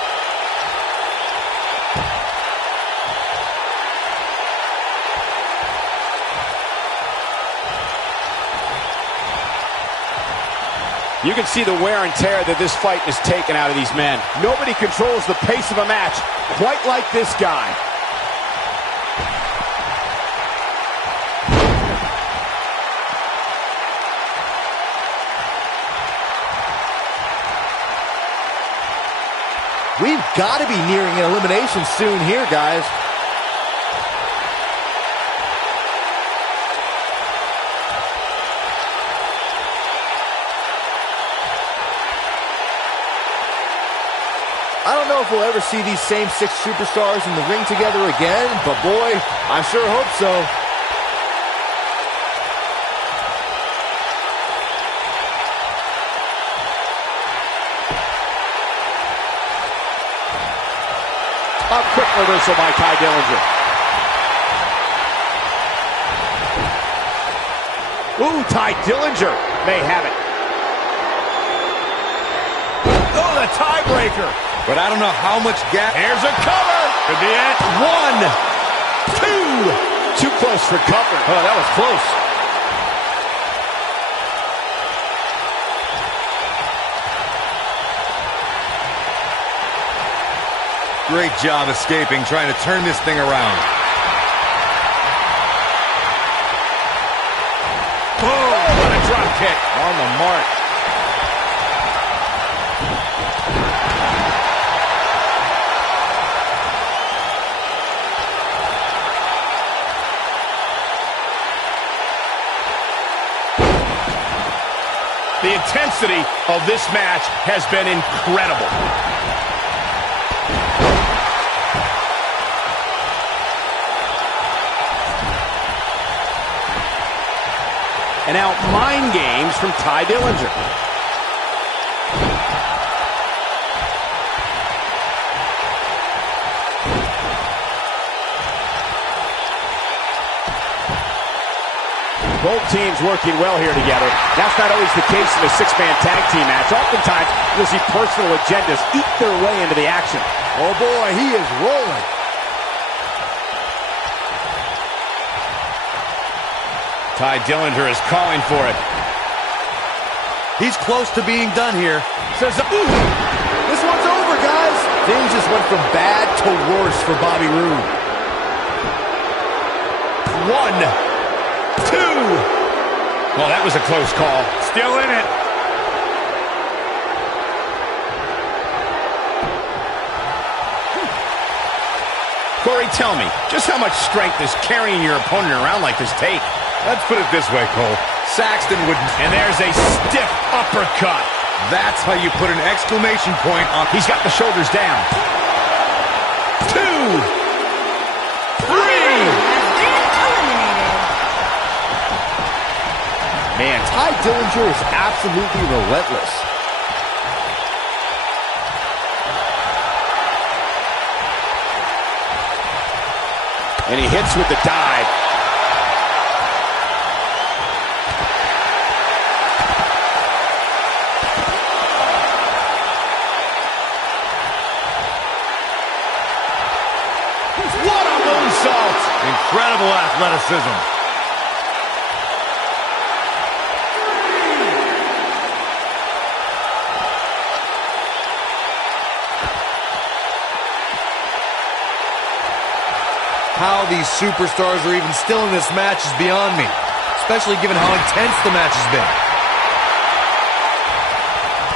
You can see the wear and tear that this fight has taken out of these men. Nobody controls the pace of a match quite like this guy. We've got to be nearing an elimination soon here, guys. I don't know if we'll ever see these same 6 superstars in the ring together again, but boy, I sure hope so. A quick reversal by Ty Dillinger. Ooh, Ty Dillinger may have it. Oh, the tiebreaker. But I don't know how much gap. Here's a cover. Could be it. 1, 2. Too close for cover. Oh, that was close. Great job escaping, trying to turn this thing around. Boom. What a drop kick. On the mark. The intensity of this match has been incredible. And now mind games from Ty Dillinger. Both teams working well here together. That's not always the case in a 6-man tag team match. Oftentimes, you'll see personal agendas eat their way into the action. Oh boy, he is rolling. Ty Dillinger is calling for it. He's close to being done here. Says, ooh, this one's over, guys. Things just went from bad to worse for Bobby Roode. 1, 2. Well, that was a close call. Still in it. Corey, tell me, just how much strength does carrying your opponent around like this take? Let's put it this way, Cole. Saxton wouldn't. And there's a stiff uppercut. That's how you put an exclamation point on. He's got the shoulders down. 2, 3. Man, Ty Dillinger is absolutely relentless. And he hits with the dive. What a moonsault! Incredible athleticism. How these superstars are even still in this match is beyond me, especially given how intense the match has been.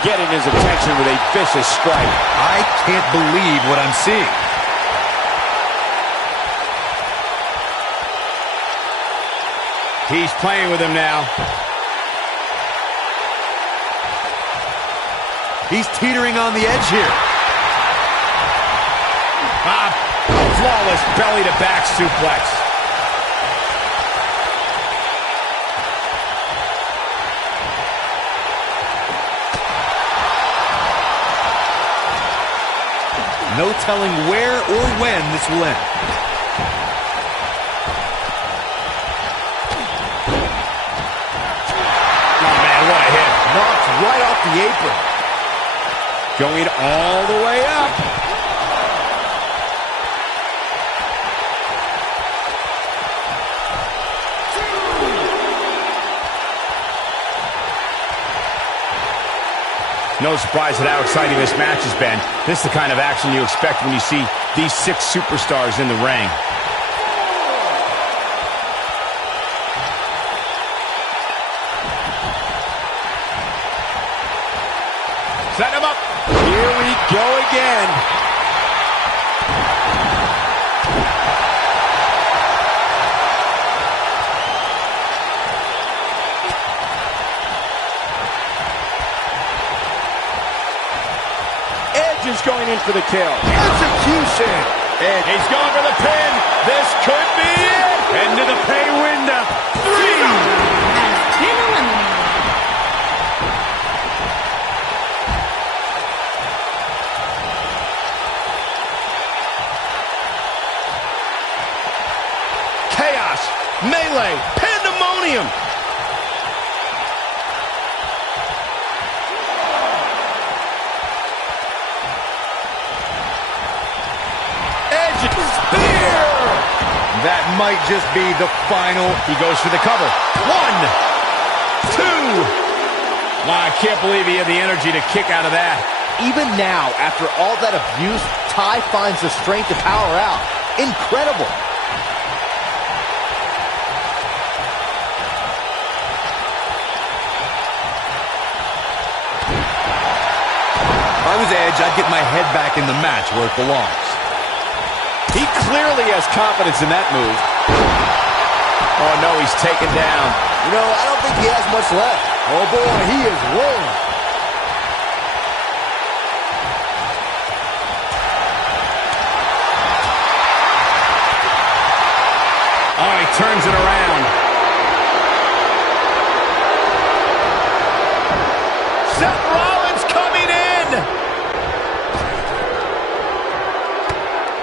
Getting his attention with a vicious strike. I can't believe what I'm seeing. He's playing with him now. He's teetering on the edge here. Flawless belly-to-back suplex. No telling where or when this will end. Oh, man, what a hit. Knocked right off the apron. Going all the way up. No surprise at how exciting this match has been. This is the kind of action you expect when you see these 6 superstars in the ring. Set him up. Here we go again. Is going in for the kill. Execution. And he's going for the pin. This could be it. Into the pay window. Has been eliminated. Chaos, melee, pandemonium. Spear! That might just be the final. He goes for the cover. 1, 2. Wow, I can't believe he had the energy to kick out of that. Even now, after all that abuse, Ty finds the strength to power out. Incredible. If I was Edge, I'd get my head back in the match where it belongs. He clearly has confidence in that move. Oh, no, he's taken down. You know, I don't think he has much left. Oh, boy, he is rolling. Oh, he turns it around. Seth Rollins coming in.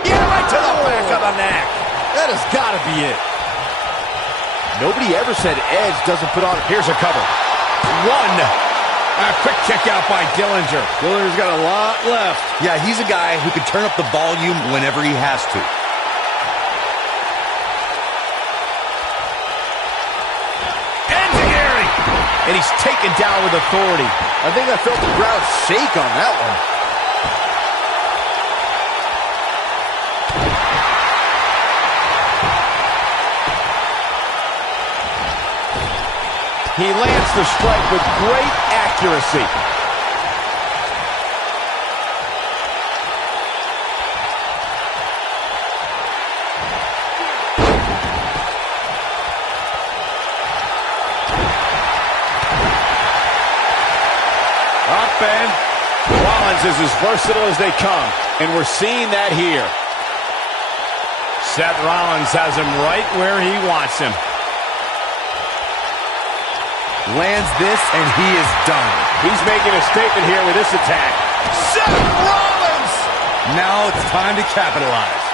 Yeah, right to the back of the neck. That has got to be it. Nobody ever said Edge doesn't put on. Here's a cover. 1. A quick kick out by Dillinger. Dillinger's got a lot left. Yeah, he's a guy who can turn up the volume whenever he has to. And he's taken down with authority. I think I felt the ground shake on that one. He lands the strike with great accuracy. Up and Rollins is as versatile as they come, and we're seeing that here. Seth Rollins has him right where he wants him. Lands this, and he is done. He's making a statement here with this attack. Seth Rollins! Now it's time to capitalize.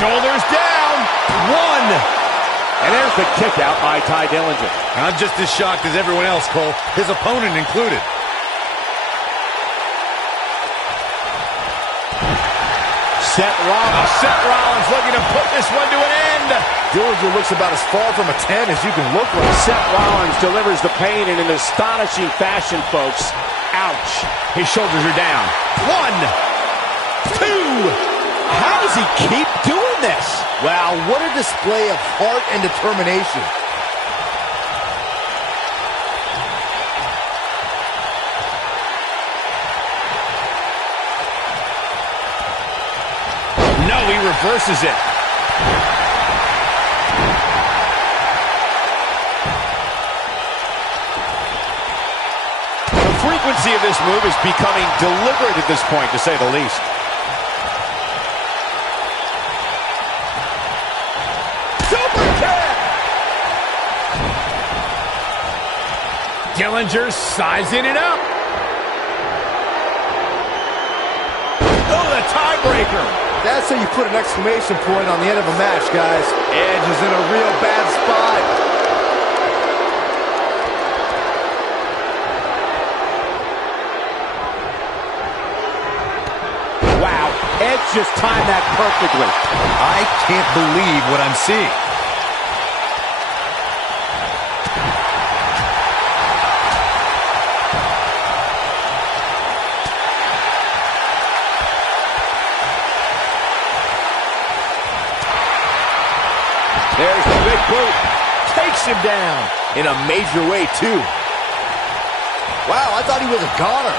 Shoulders down. One. And there's the kick out by Ty Dillinger. I'm just as shocked as everyone else, Cole, his opponent included. Seth Rollins looking to put this one to an end. Dillinger looks about as far from a 10 as you can look like. Seth Rollins delivers the pain in an astonishing fashion, folks. Ouch. His shoulders are down. 1, 2. How does he keep doing this? Wow, what a display of heart and determination. No, he reverses it. The frequency of this move is becoming deliberate at this point, to say the least. Super kick! Dillinger sizing it up. Oh, the tiebreaker. That's how you put an exclamation point on the end of a match, guys. Edge is in a real bad spot. Wow, Edge just timed that perfectly. I can't believe what I'm seeing. There's the big boot. Takes him down in a major way, too. Wow, I thought he was a goner.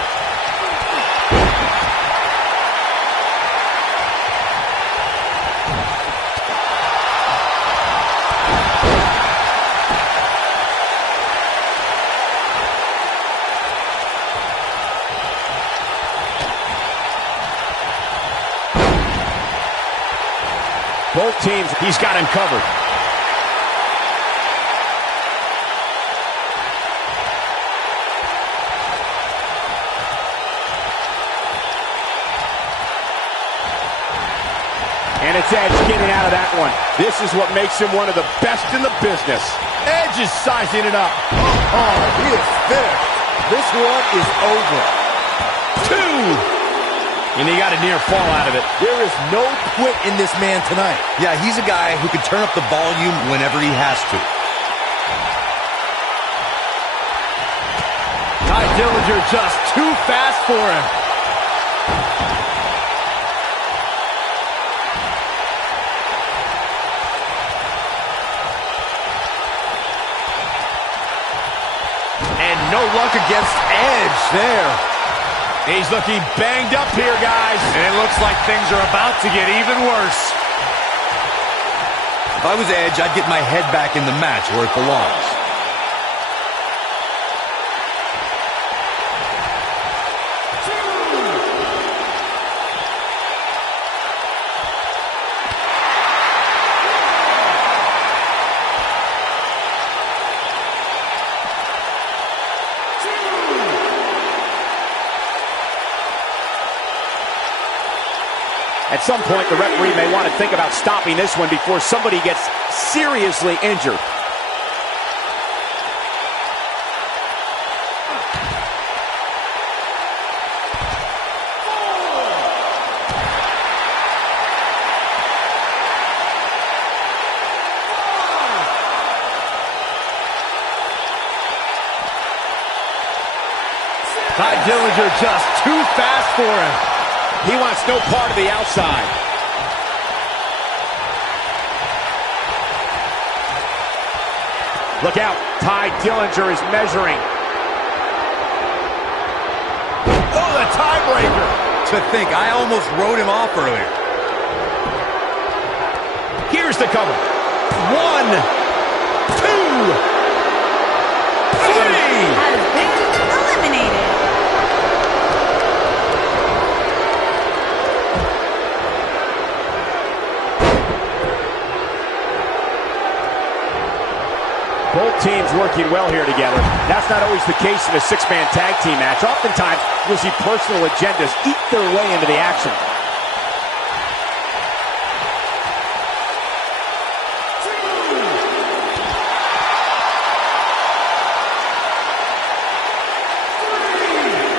Both teams, he's got him covered. And it's Edge getting out of that one. This is what makes him one of the best in the business. Edge is sizing it up. Oh, he is finished. This one is over. 2. And he got a near fall out of it. There is no quit in this man tonight. Yeah, he's a guy who can turn up the volume whenever he has to. Ty Dillinger just too fast for him. And no luck against Edge there. He's looking banged up here, guys. And it looks like things are about to get even worse. If I was Edge, I'd get my head back in the match where it belongs. At some point, the referee may want to think about stopping this one before somebody gets seriously injured. Ty Dillinger just too fast for him. He wants no part of the outside. Look out. Ty Dillinger is measuring. Oh, the tiebreaker. To think, I almost wrote him off earlier. Here's the cover. 1, 2, 3. Has been eliminated. Both teams working well here together. That's not always the case in a six-man tag team match. Oftentimes, you'll see personal agendas eat their way into the action.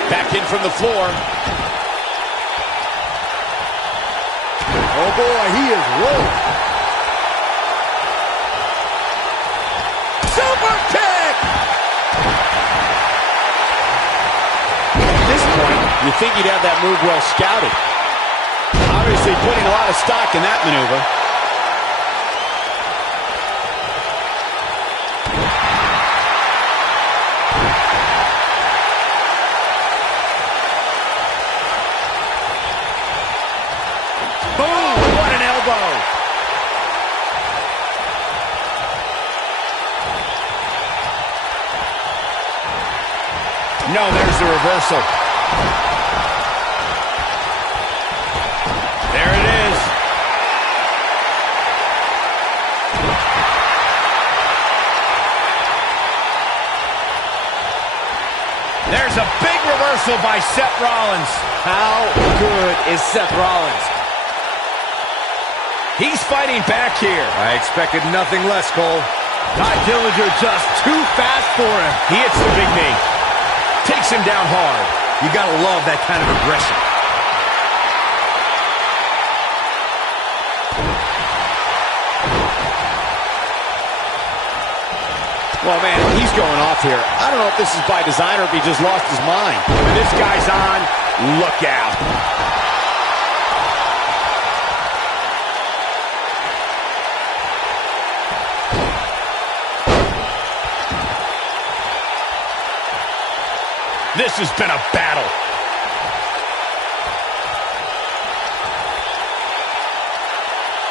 Back in from the floor. Oh boy, he is rolling. Super kick! At this point, you think he'd have that move well scouted. Obviously putting a lot of stock in that maneuver. Boom! What an elbow! No, there's the reversal. There it is. There's a big reversal by Seth Rollins. How good is Seth Rollins? He's fighting back here. I expected nothing less, Cole. Ty Dillinger just too fast for him. He hits the big knee. Takes him down hard. You gotta love that kind of aggression. Well, man, he's going off here. I don't know if this is by design or if he just lost his mind. When this guy's on, look out. This has been a battle.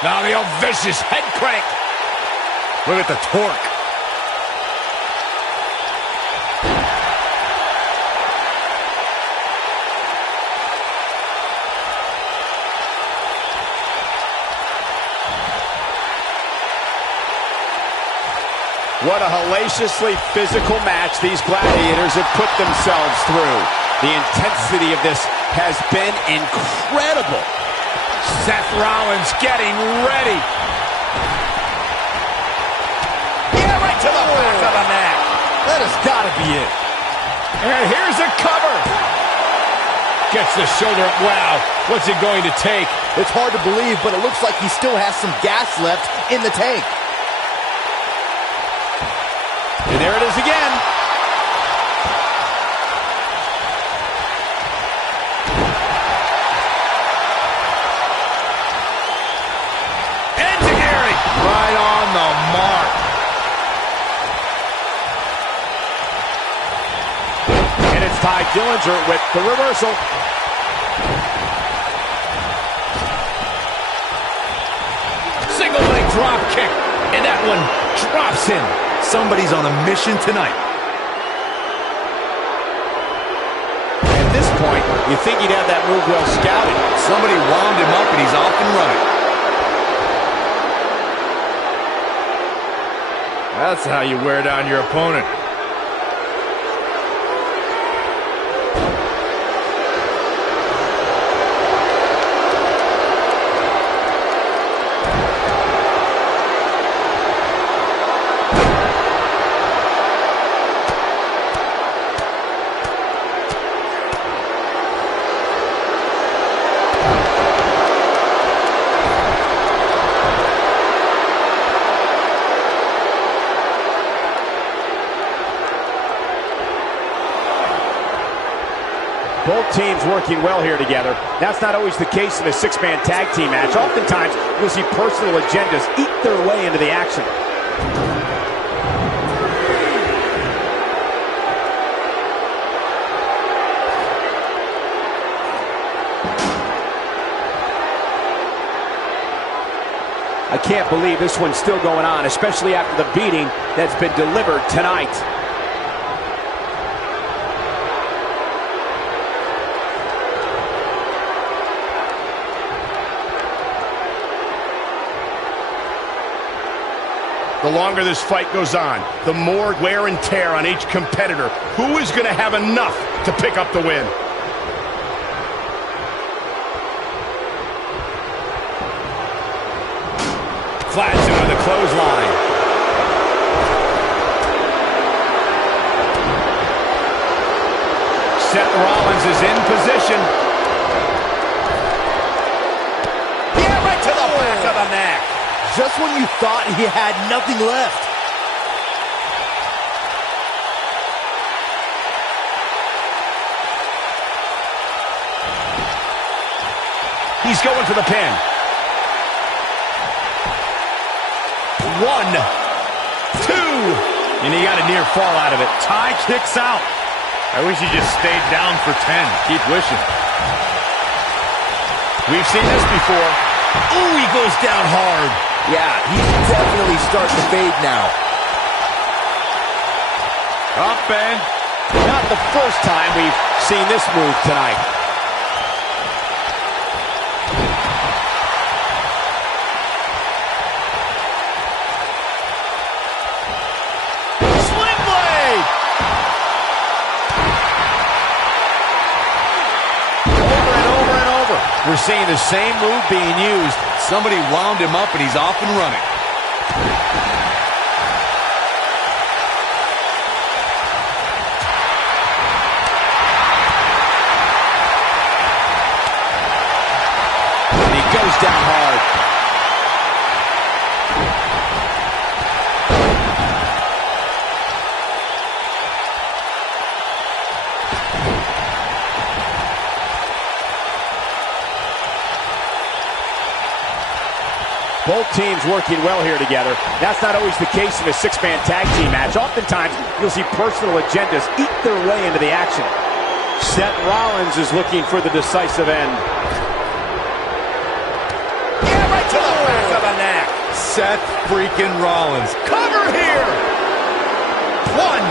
Now the old vicious head crank. Look at the torque. What a hellaciously physical match these gladiators have put themselves through. The intensity of this has been incredible. Seth Rollins getting ready. Yeah, right to the back of the neck. That has got to be it. And here's a cover. Gets the shoulder up. Wow, what's it going to take? It's hard to believe, but it looks like he still has some gas left in the tank. And there it is again. Engineering. Right on the mark. And it's Ty Dillinger with the reversal. Single leg drop kick. And that one drops him. Somebody's on a mission tonight. At this point, you think he'd have that move well scouted. Somebody wound him up and he's off and running. That's how you wear down your opponent. Both teams working well here together. That's not always the case in a six-man tag team match. Oftentimes, you'll see personal agendas eat their way into the action. I can't believe this one's still going on, especially after the beating that's been delivered tonight. The longer this fight goes on, the more wear and tear on each competitor. Who is going to have enough to pick up the win? Flats him with a clothesline. Seth Rollins is in position. Yeah, right to the back of the neck. Just when you thought he had nothing left. He's going for the pin. 1, 2. And he got a near fall out of it. Ty kicks out. I wish he just stayed down for 10. Keep wishing. We've seen this before. Ooh, he goes down hard. Yeah, he's definitely starting to fade now. Up and Not the first time we've seen this move tonight. Sling blade. over and over and over. We're seeing the same move being used. Somebody wound him up and he's off and running. And he goes down hard. Both teams working well here together. That's not always the case in a six-man tag team match. Oftentimes, you'll see personal agendas eat their way into the action. Seth Rollins is looking for the decisive end. Yeah, right to the back of the neck. Seth freaking Rollins. Cover here. 1.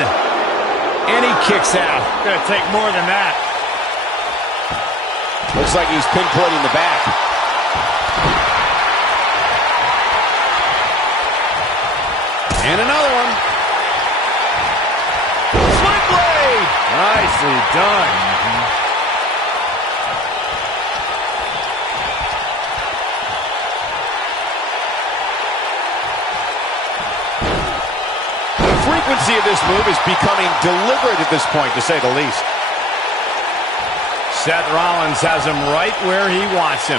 And he kicks out. Gonna take more than that. Looks like he's pinpointing the back. And another one. Sling blade. Nicely done. The frequency of this move is becoming deliberate at this point, to say the least. Seth Rollins has him right where he wants him.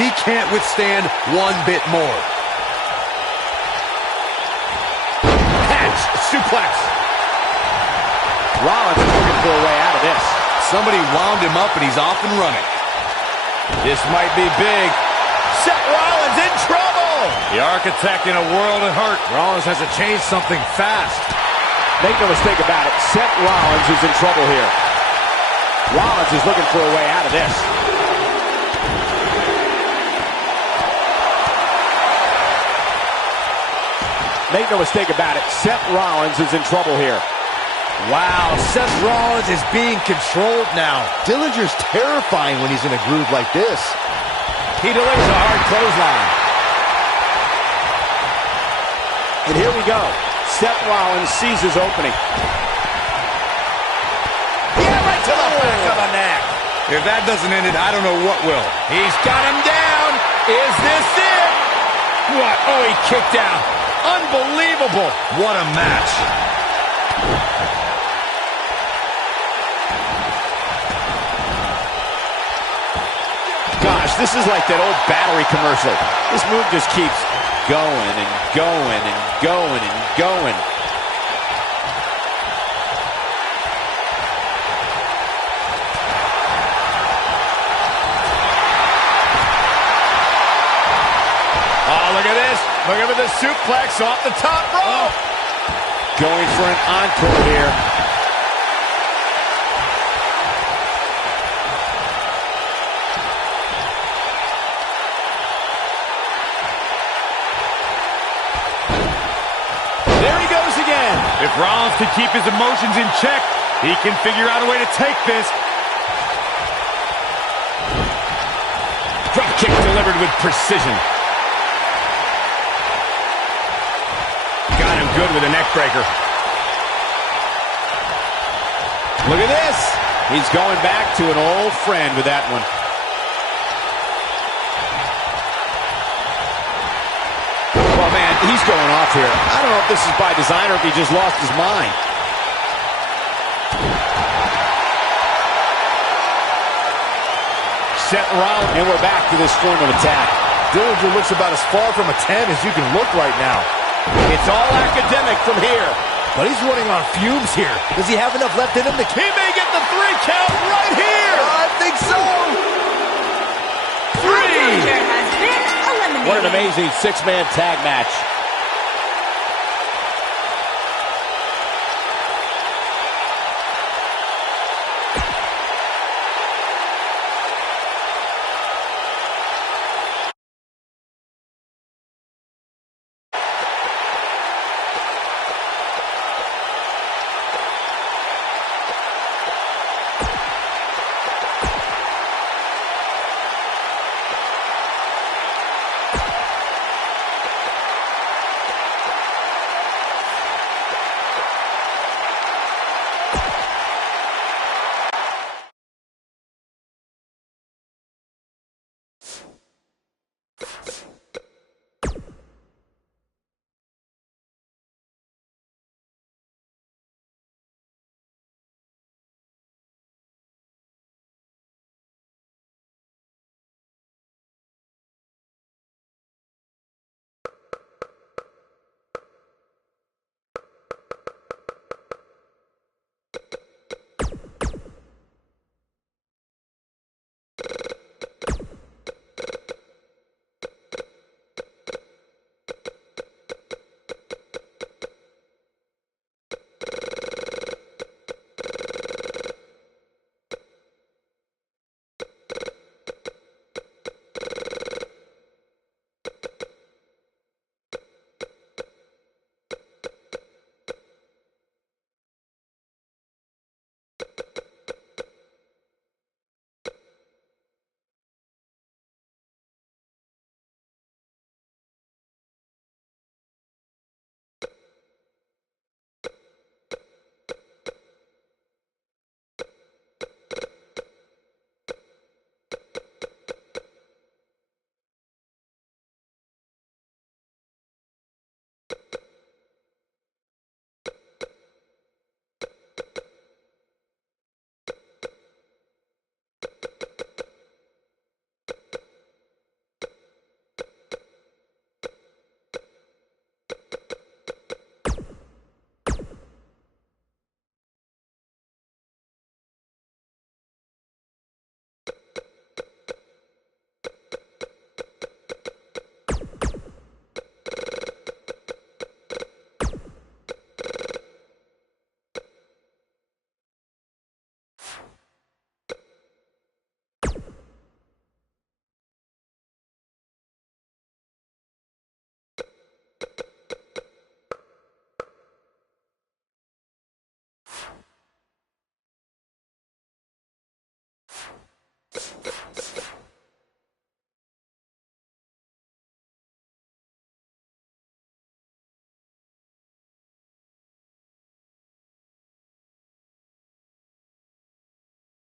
He can't withstand one bit more. Suplex. Rollins is looking for a way out of this. Somebody wound him up and he's off and running. This might be big. Seth Rollins in trouble. The architect in a world of hurt. Rollins has to change something fast. Make no mistake about it, Seth Rollins is in trouble here. Rollins is looking for a way out of this. Make no mistake about it, Seth Rollins is in trouble here. Wow, Seth Rollins is being controlled now. Dillinger's terrifying when he's in a groove like this. He delays a hard clothesline. And here we go. Seth Rollins sees his opening. Yeah, right to the back of the neck. If that doesn't end it, I don't know what will. He's got him down. Is this it? What? Oh, he kicked out. Unbelievable. What a match. Gosh, this is like that old battery commercial. This move just keeps going and going and going and going. Oh, look at this. Look at the suplex off the top rope. Going for an encore here. If Rollins can keep his emotions in check, he can figure out a way to take this. Drop kick delivered with precision. Got him good with a neck breaker. Look at this. He's going back to an old friend with that one. Well, man, he's going off here. I don't know if this is by design or if he just lost his mind. Seth Rollins. And we're back to this form of attack. Dillinger looks about as far from a 10 as you can look right now. It's all academic from here. But he's running on fumes here. Does he have enough left in him to... He may get the 3 count right here. I think so. 3. Dillinger has been eliminated. What an amazing 6-man tag match.